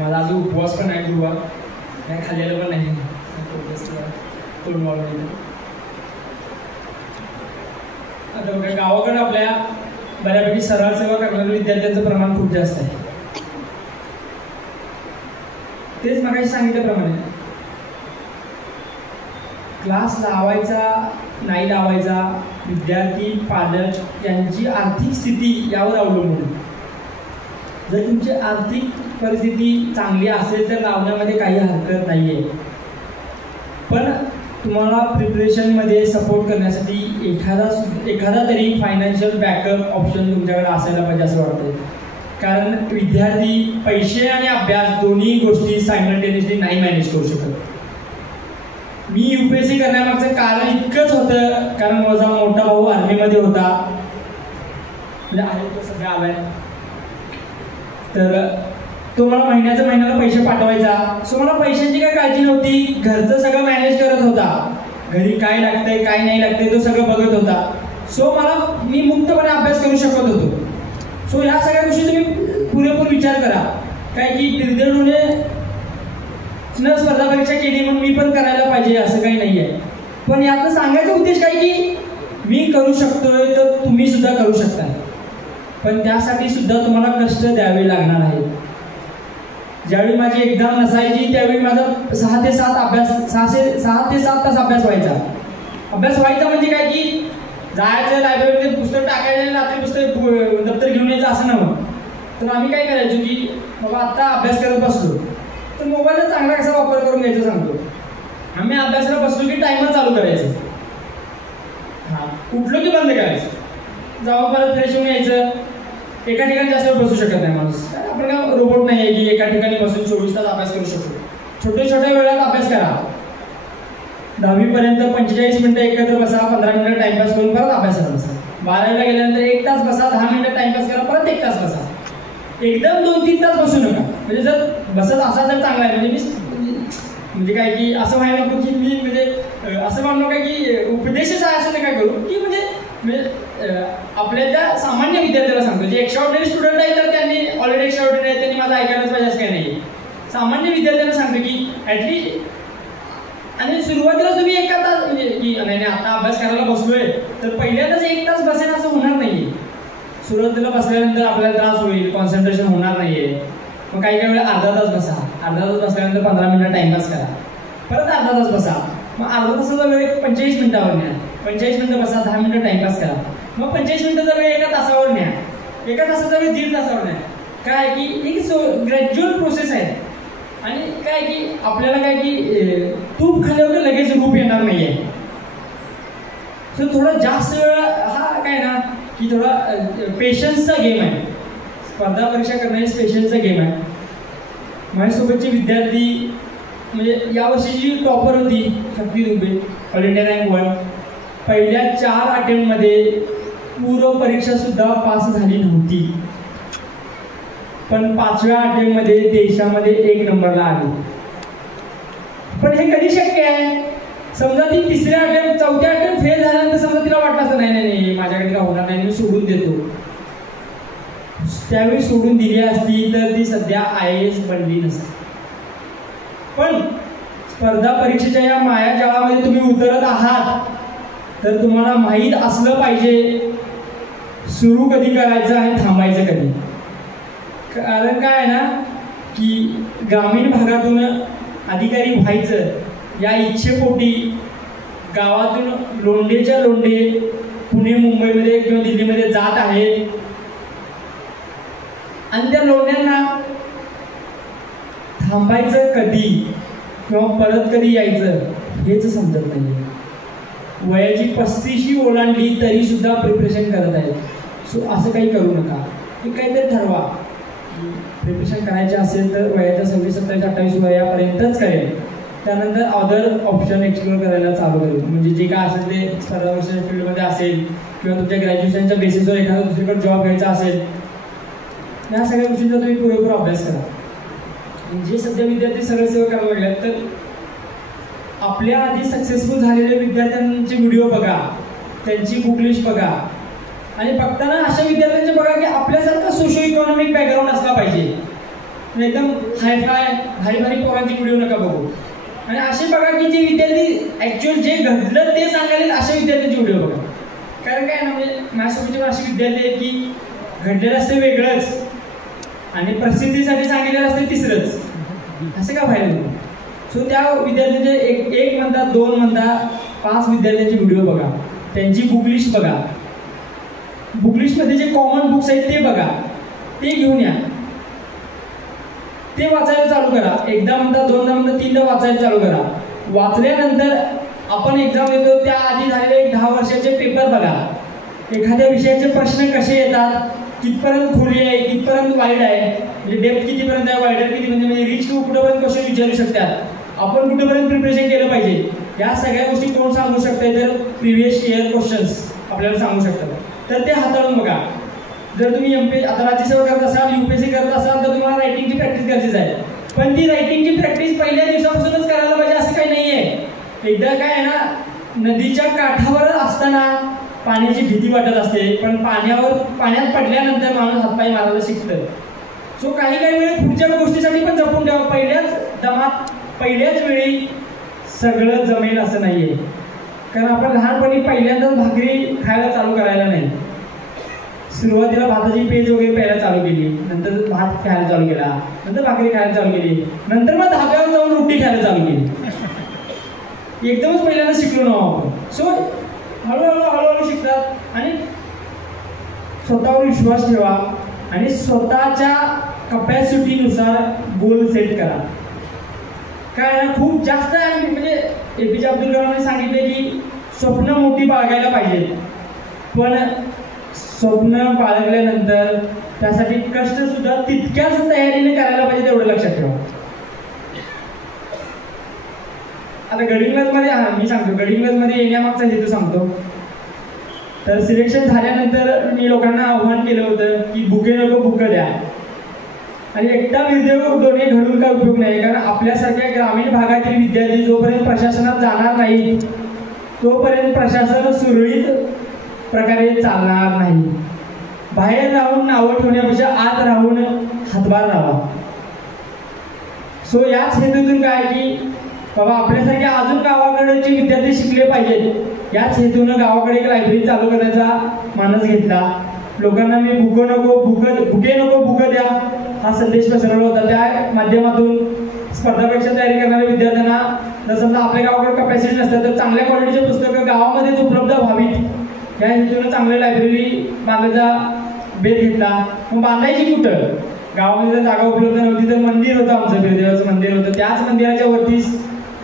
माझा अजून उपवास पण आहे गुरुवार, काय खाल्लेलं पण नाही. आता बघा गावाकडे आपल्या बऱ्यापैकी सरळ सेवा करणाऱ्या विद्यार्थ्यांचं प्रमाण खूप जास्त आहे. तेच मगाशी सांगितल्याप्रमाणे क्लास लावायचा नाही लावायचा विद्यार्थी पालक यांची आर्थिक स्थिती यावर अवलंबून. जर तुमची आर्थिक परिस्थिती चांगली असेल तर लावण्यामध्ये काही हरकत नाही आहे. पण तुम्हाला प्रिपरेशनमध्ये सपोर्ट करण्यासाठी एखादा तरी फायनान्शियल बॅकअप ऑप्शन तुमच्याकडे असायला पाहिजे असं वाटतं. कारण विद्यार्थी पैसे आणि अभ्यास दोन्ही गोष्टी सायमल्टेनियसली नाही मॅनेज करू शकत. मी UPSC करण्यामागचं कारण इतकंच होतं कारण माझा मोठा भाऊ आर्मीमध्ये होता, म्हणजे आहे तो सध्या आलाय, तर तो मला महिन्याला पैसे पाठवायचा. सो मला पैशांची काय काळजी नव्हती, घरचं सगळं मॅनेज करत होता. घरी काय लागतंय काय नाही लागतंय तो सगळं बघत होता. सो मी मुक्तपणे अभ्यास करू शकत होतो. सो ह्या सगळ्या गोष्टी तुम्ही पुरेपूर विचार करा. काय की बिरदेवने स्पर्धा परीक्षा केली म्हणून मी पण करायला पाहिजे असं काही नाही आहे. पण यातनं सांगायचा उद्देश काय की मी करू शकतोय तर तुम्ही सुद्धा करू शकता. पण त्यासाठी सुद्धा तुम्हाला कष्ट द्यावे लागणार आहे. ज्यावेळी माझी एक्झाम नसायची त्यावेळी माझा 6 ते 7 तास अभ्यास व्हायचा. म्हणजे काय की जायचं लायब्ररीमध्ये पुस्तक टाकायचं, रात्री पुस्तक दप्तर घेऊन यायचं असं नव्हतं. तर आम्ही काय करायचो की बाबा आत्ता अभ्यास करत बसलो तर मोबाईलचा चांगला कसा वापर करून घ्यायचा सांगतो. आम्ही अभ्यासाला बसलो की टायमर चालू करायचं, उठलो की बंद करायचं, जाऊन परत फ्रेश होऊन यायचं. एका ठिकाणी जास्त बसू शकत नाही माणूस. आपण काय रोबोट नाही आहे की एका ठिकाणी बसून 24 तास अभ्यास करू शकतो. छोट्या वेळात अभ्यास करा. 10वी पर्यंत 45 मिनिटं एकत्र बसा, 15 मिनिटं टाइमपास करून परत अभ्यासाला बसा. 12वीला गेल्यानंतर 1 तास बसा, 10 मिनिटं टाइमपास करा, परत 1 तास बसा. एकदम 2-3 तास बसू नका. म्हणजे जर बसत असा जर चांगला आहे म्हणजे काय की असं व्हायला नको की मी म्हणजे असं म्हणणं काय की उपदेशच आहे असं काय करू की म्हणजे आपल्या त्या सामान्य विद्यार्थ्याला सांगतो जे एक्स्ट्राऑर्डिनरी स्टुडंट आहे तर त्यांनी ऑलरेडी एक्स्ट्राऑर्डिनरी आहे, त्यांनी माझं ऐकायलाच पाहिजे असं काही नाही. सामान्य विद्यार्थ्यांना सांगतो की ॲटलीस्ट आणि सुरुवातीला तुम्ही 1 तास म्हणजे की नाही आता अभ्यास करायला बसलोय तर पहिल्यांदाच 1 तास बसेल असं होणार नाहीये. सुरुवातीला बसल्यानंतर आपल्याला त्रास होईल, कॉन्सन्ट्रेशन होणार नाहीये. मग काही वेळा अर्धा तास बसा, अर्धा तास बसल्यानंतर 15 मिनिटं टाइमपास करा, परत अर्धा तास बसा, मग अर्धा तासाचा वेळ 45 मिनिटावर न्या, 45 मिनिटं बसा, 10 मिनिटं टाइमपास करा, मग 45 मिनिटाचा वेळ 1 तासावर न्या, 1 तासाचा वेळ 1.5 तासावर न्या. काय की एक ग्रॅज्युअल प्रोसेस आहे. आणि काय की आपल्याला काय की तूप खाल्ल्यावर लगेच रूप येणार नाहीये. सो थोडा जास्त वेळ हा काय ना की थोडा पेशन्सचा गेम आहे. स्पर्धा परीक्षा करणे पेशन्सचा गेम आहे. माझ्यासोबतची विद्यार्थी म्हणजे यावर्षी जी टॉपर होती शक्ती दुबे, ऑल इंडिया रँक 1, पहिल्या 4 अटेम्प्टमध्ये पूर्व परीक्षा सुद्धा पास झाली नव्हती. पण 5व्या अटेम्प्टमध्ये देशामध्ये 1 नंबरला आली. पण हे कधी शक्य आहे? समजा ती 3ऱ्या अटेम्प्ट 4थ्या अटेम्प्ट फेल झाल्यानंतर समजा तिला वाटलं असं नाही माझ्याकडे काय होणार नाही, मी सोडून देतो. त्यावेळी सोडून दिली असती तर ती सध्या IAS बनली नसती. पण स्पर्धा परीक्षेच्या या मायाजाळामध्ये तुम्ही उतरत आहात तर तुम्हाला माहीत असलं पाहिजे सुरू कधी करायचं आणि थांबायचं कधी. कारण काय आहे ना की ग्रामीण भागातून अधिकारी व्हायचं या इच्छेपोटी गावातून लोंढेच्या लोंढे पुणे मुंबईमध्ये किंवा दिल्लीमध्ये जात आहे आणि त्या लोंढ्यांना थांबायचं कधी किंवा परत कधी यायचं हेच समजत नाही. वयाची 35 ओलांडली तरी सुद्धा प्रिपरेशन करत आहेत. सो असं काही करू नका. हे काहीतरी ठरवा. प्रिपरेशन करायचे असेल तर वयाच्या 26, 27, 28 वयापर्यंतच करेल. त्यानंतर अदर ऑप्शन एक्सप्लोर करायला चालू करेल. म्हणजे जे काय असेल ते स्पर्धा परीक्षेच्या फील्डमध्ये असेल किंवा तुमच्या ग्रॅज्युएशनच्या बेसिसवर एखादा दुसरीकडे जॉब घ्यायचा असेल, या सगळ्या गोष्टींचा तुम्ही पुरेपूर अभ्यास करा. जे सध्या विद्यार्थी सरळ सेवा करायला लागल्यात तर आपल्या आधी सक्सेसफुल झालेल्या विद्यार्थ्यांचे व्हिडिओ बघा, त्यांची बुक लिस्ट बघा आणि बघताना अशा विद्यार्थ्यांचे बघा की आपल्यासारखा सोशो इकॉनॉमिक बॅकग्राऊंड असला पाहिजे. एकदम भारी भारी पोरांचे व्हिडिओ नका बघू. आणि असे बघा की जे विद्यार्थी ऍक्च्युअल जे घडलं ते सांगायला अशा विद्यार्थ्यांचे व्हिडिओ बघा. कारण काय ना म्हणजे माझ्यासोबतचे असे विद्यार्थी आहेत की घडलेलं असते वेगळंच आणि प्रसिद्धीसाठी सांगितलेलं असते तिसरंच. असं का व्हायला नको. सो त्या विद्यार्थ्यांचे एक म्हणता, 2 म्हणता, 5 विद्यार्थ्यांचे व्हिडिओ बघा, त्यांची बुक लिस्ट बघा. बुक लिस्टमध्ये जे कॉमन बुक्स आहेत ते बघा, ते घेऊन या, ते वाचायला चालू करा. एकदा म्हणता, 2दा म्हणता, 3दा वाचायला चालू करा. वाचल्यानंतर आपण एक्झाम देतो त्या आधी झालेले 10 वर्षाचे पेपर बघा. एखाद्या विषयाचे प्रश्न कसे येतात, कितपर्यंत खोली आहे, कितपर्यंत वाईड आहे, म्हणजे डेप्थ कितीपर्यंत आहे, वाईडर किती म्हणजे रिच कुठेपर्यंत क्वेश्चन विचारू शकतात, आपण कुठेपर्यंत प्रिपरेशन केलं पाहिजे, या सगळ्या गोष्टी कोण सांगू शकते तर प्रिव्हियस इयर क्वेश्चन्स आपल्याला सांगू शकतात. तर ते हाताळून बघा. जर तुम्ही आता राज्यसेवा करत असाल, UPSC करत असाल तर तुम्हाला रायटिंगची प्रॅक्टिस गरजेची आहे. पण ती रायटिंगची प्रॅक्टिस पहिल्या दिवसापासूनच करायला पाहिजे असं काही नाहीये. एकदा काय आहे ना, नदीच्या काठावर असताना पाण्याची भीती वाटत असते, पण पाण्यात पडल्यानंतर माणूस हातपाय मारायला शिकतं. सो काही वेळ पुढच्या गोष्टीसाठी पण जपून ठेवा. पहिल्याच वेळी सगळं जमेल असं नाहीये. कारण आपण लहानपणी पहिल्यांदाच भाकरी खायला चालू करायला नाही. सुरुवातीला भाताची पेज वगैरे प्यायला चालू केली, नंतर भात खायला चालू केला, नंतर भाकरी खायला चालू केली, नंतर मग धाब्यावर जाऊन रोटी खायला चालू केली. एकदमच पहिल्यांदा शिकलो ना आपण. सो हळूहळू शिकतात आणि स्वतःवर विश्वास ठेवा आणि स्वतःच्या कपॅसिटीनुसार गोल सेट करा. काय ना, खूप जास्त म्हणजे APJ अब्दुल कलामने सांगितले की स्वप्न मोठी बाळगायला पाहिजेत, पण स्वप्न बाळगल्यानंतर त्यासाठी कष्ट सुद्धा तितक्याच तयारीने करायला पाहिजे, तेवढं लक्षात ठेवा. आता गडिंग्लजमध्ये मी सांगतो, गडिंग्लजमध्ये येण्यामागचा हेतू सांगतो. तर सिलेक्शन झाल्यानंतर मी लोकांना आव्हान केलं होतं की बुके नको बुक द्या. आणि एकटा विद्यार्थी दोन्ही घडून काय उपयोग नाही. कारण आपल्यासारख्या ग्रामीण भागातील विद्यार्थी जोपर्यंत प्रशासनात जाणार नाही तोपर्यंत प्रशासन सुरळीत प्रकारे चालणार नाही. बाहेर राहून नावं ठेवण्यापेक्षा आत राहून हातभार लावा. सो याच हेतूतून काय की बाबा आपल्यासारखे अजून गावाकडचे विद्यार्थी शिकले पाहिजेत, याच हेतूनं गावाकडे एक लायब्ररी चालू करण्याचा मानस घेतला. लोकांना मी बुके नको बुक द्या हा संदेश पसरवला होता. त्या माध्यमातून स्पर्धा परीक्षा तयारी करणाऱ्या विद्यार्थ्यांना जर समजा आपल्या गावाकडे कपॅसिटी नसतात तर चांगल्या क्वालिटीचे पुस्तकं गावामध्येच उपलब्ध व्हावीत या हेतूनं चांगली लायब्ररी बांधायचा बेत घेतला. मग बांधायची कुठं, गावामध्ये जर जागा उपलब्ध नव्हती तर मंदिर होतं, आमचं बिरदेवाचं मंदिर होतं, त्याच मंदिराच्या वरती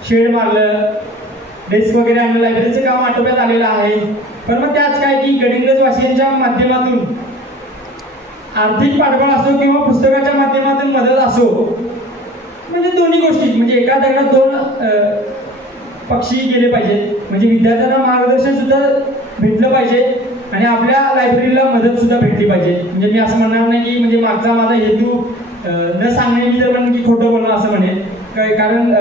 शेड मारलं, डेस्क वगैरे आणलं, लायब्ररीचं काम आटोक्यात आलेलं आहे. पण मग त्याच काय की गडिंग्लज वासियांच्या माध्यमातून आर्थिक पाठबळ असो किंवा पुस्तकाच्या माध्यमातून मदत असो, म्हणजे दोन्ही गोष्टी, म्हणजे एका दगडात 2 पक्षी गेले पाहिजेत. म्हणजे विद्यार्थ्यांना मार्गदर्शन सुद्धा भेटलं पाहिजे आणि आपल्या लायब्ररीला मदत सुद्धा भेटली पाहिजे. म्हणजे मी असं म्हणणार नाही की म्हणजे मागचा माझा हेतू न सांगणे मी जर म्हणून की खोटं बोलणं असं म्हणेन. कारण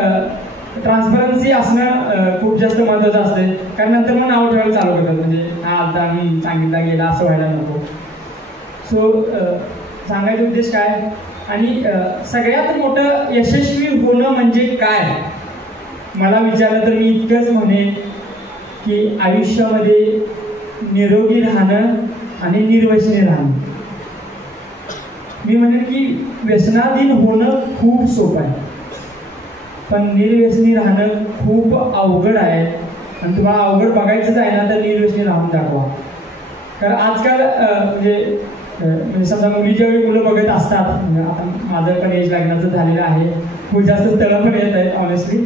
ट्रान्सपरन्सी असणं खूप जास्त महत्त्वाचं असते. कारण नंतर मग नाव ठेवायला चालू करतात, म्हणजे हा आता मी सांगितलं गेला असं व्हायला नको. सो सांगायचा उद्देश काय आणि सगळ्यात मोठं यशस्वी होणं म्हणजे काय मला विचारलं तर मी इतकंच म्हणेन की आयुष्यामध्ये निरोगी राहणं आणि निर्व्यसनी राहणं. मी म्हणेन की व्यसनाधीन होणं खूप सोपं आहे पण निर्व्यसनी राहणं खूप अवघड आहे आणि तुम्हाला अवघड बघायचंच आहे ना तर निर्व्यसनी राहून दाखवा. कारण आजकाल म्हणजे समजा मुली ज्यावेळी मुलं बघत असतात आता माझं पण एज लग्नाचं झालेलं आहे खूप जास्त स्थळं पण येत आहेत ऑनेस्टली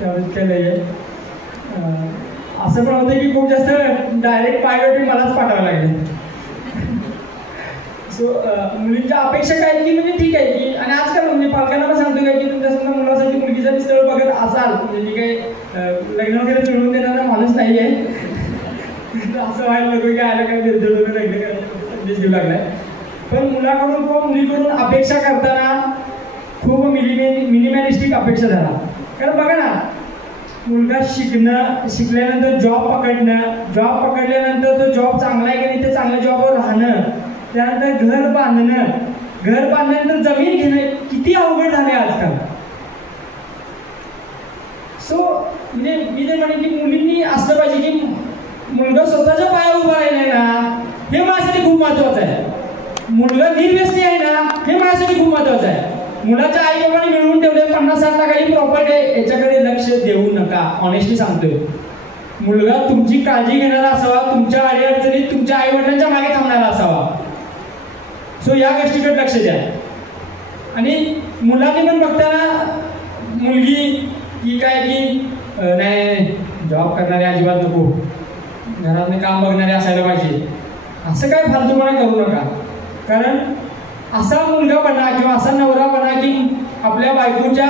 त्यावेळेस केलं आहे. असं पण होतं की खूप जास्त डायरेक्ट पायलट मलाच पाठवावं लागेल. सो मुलींच्या अपेक्षा काय की म्हणजे ठीक आहे की आणि आजकाल म्हणजे पालकांना पण सांगतो काय की तुमच्या समजा मुलासाठी मुलगीचं स्थळ बघत असाल म्हणजे मी काही लग्न वगैरे जुळवून देणारा माणूस नाही आहे असं व्हायला नको की आलं काय लग्न करायला संदेश देऊ लागलाय. पण मुलाकडून किंवा मुलीकडून अपेक्षा करताना खूप मिनिमॅलिस्टिक अपेक्षा झाला. कारण बघा ना मुलगा शिकल्यानंतर जॉब पकडल्यानंतर तो जॉब चांगला आहे की नाही ते चांगल्या जॉबवर राहणं त्यानंतर घर बांधल्यानंतर जमीन घेणं किती अवघड झाले आजकाल. सो म्हणजे मी ते म्हणेन की मुलींनी असलं पाहिजे की मुलगा स्वतःच्या पायावर उभा राहिलाय ना हे माझ्यासाठी खूप महत्वाचं आहे. मुलगा निर्व्यसनी आहे ना हे माझ्यासाठी खूप महत्वाचं आहे. मुलाच्या आई बाबांनी मिळवून ठेवले 50-60 लाखाची प्रॉपर्टी याच्याकडे लक्ष देऊ नका. ऑनेस्टली सांगतोय मुलगा तुमची काळजी घेणारा असावा तुमच्या अडीअडचणीत तुमच्या आई वडिलांच्या मागे थांबणारा असावा. सो या गोष्टीकडे लक्ष द्या. आणि मुलांनी पण बघताना मुलगी की काय की नाही जॉब करणारे अजिबात नको घरातले काम बघणारे असायला पाहिजे असं काय फालतूपणा करू नका. कारण असा मुलगा बना किंवा असा नवरा बना की आपल्या बायकोच्या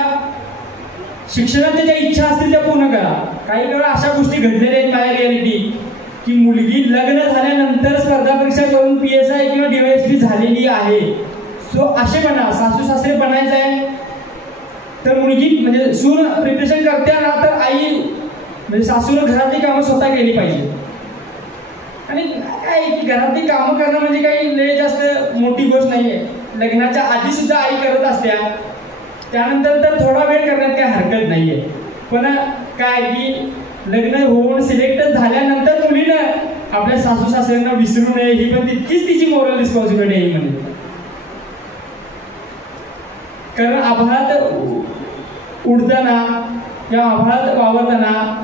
शिक्षणाच्या ज्या इच्छा असतील त्या पूर्ण करा. काही वेळा अशा गोष्टी घडलेल्या आहेत माझ्या रियालिटी की मुलगी लग्न झाल्यानंतर स्पर्धा परीक्षा करून PSI किंवा DYSP झालेली आहे. सो असे बना सासू सासरे बनायचं आहे तर मुलगी म्हणजे सून प्रिपरेशन करते ना तर आई म्हणजे सासूला घरातली कामं स्वतः केली पाहिजे. आणि काय की घरातली कामं करणं म्हणजे काही लय जास्त मोठी गोष्ट नाहीये. लग्नाच्या आधी सुद्धा आई करत असत्या त्यानंतर तर थोडा वेळ करण्यात काही हरकत नाहीये. पण काय की लग्न होऊन सिलेक्ट झाल्यानंतर मुलीनं आपल्या सासू सासऱ्यांना विसरू नये ही पण तितकीच तिची मोरल रिस्पॉन्सिबिलिटी आहे म्हणजे. कारण आभाळात उडताना किंवा आभाळात वावरताना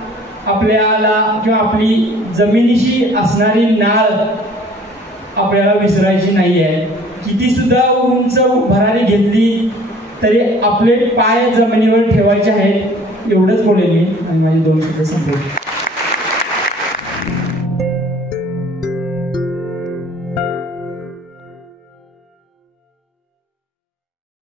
आपल्याला किंवा आपली जमिनीशी असणारी नाळ आपल्याला विसरायची नाही आहे. किती सुद्धा उंच भरारी घेतली तरी आपले पाय जमिनीवर ठेवायचे आहेत. एवढंच बोलेल मी आणि माझे 2 शब्द संपवले.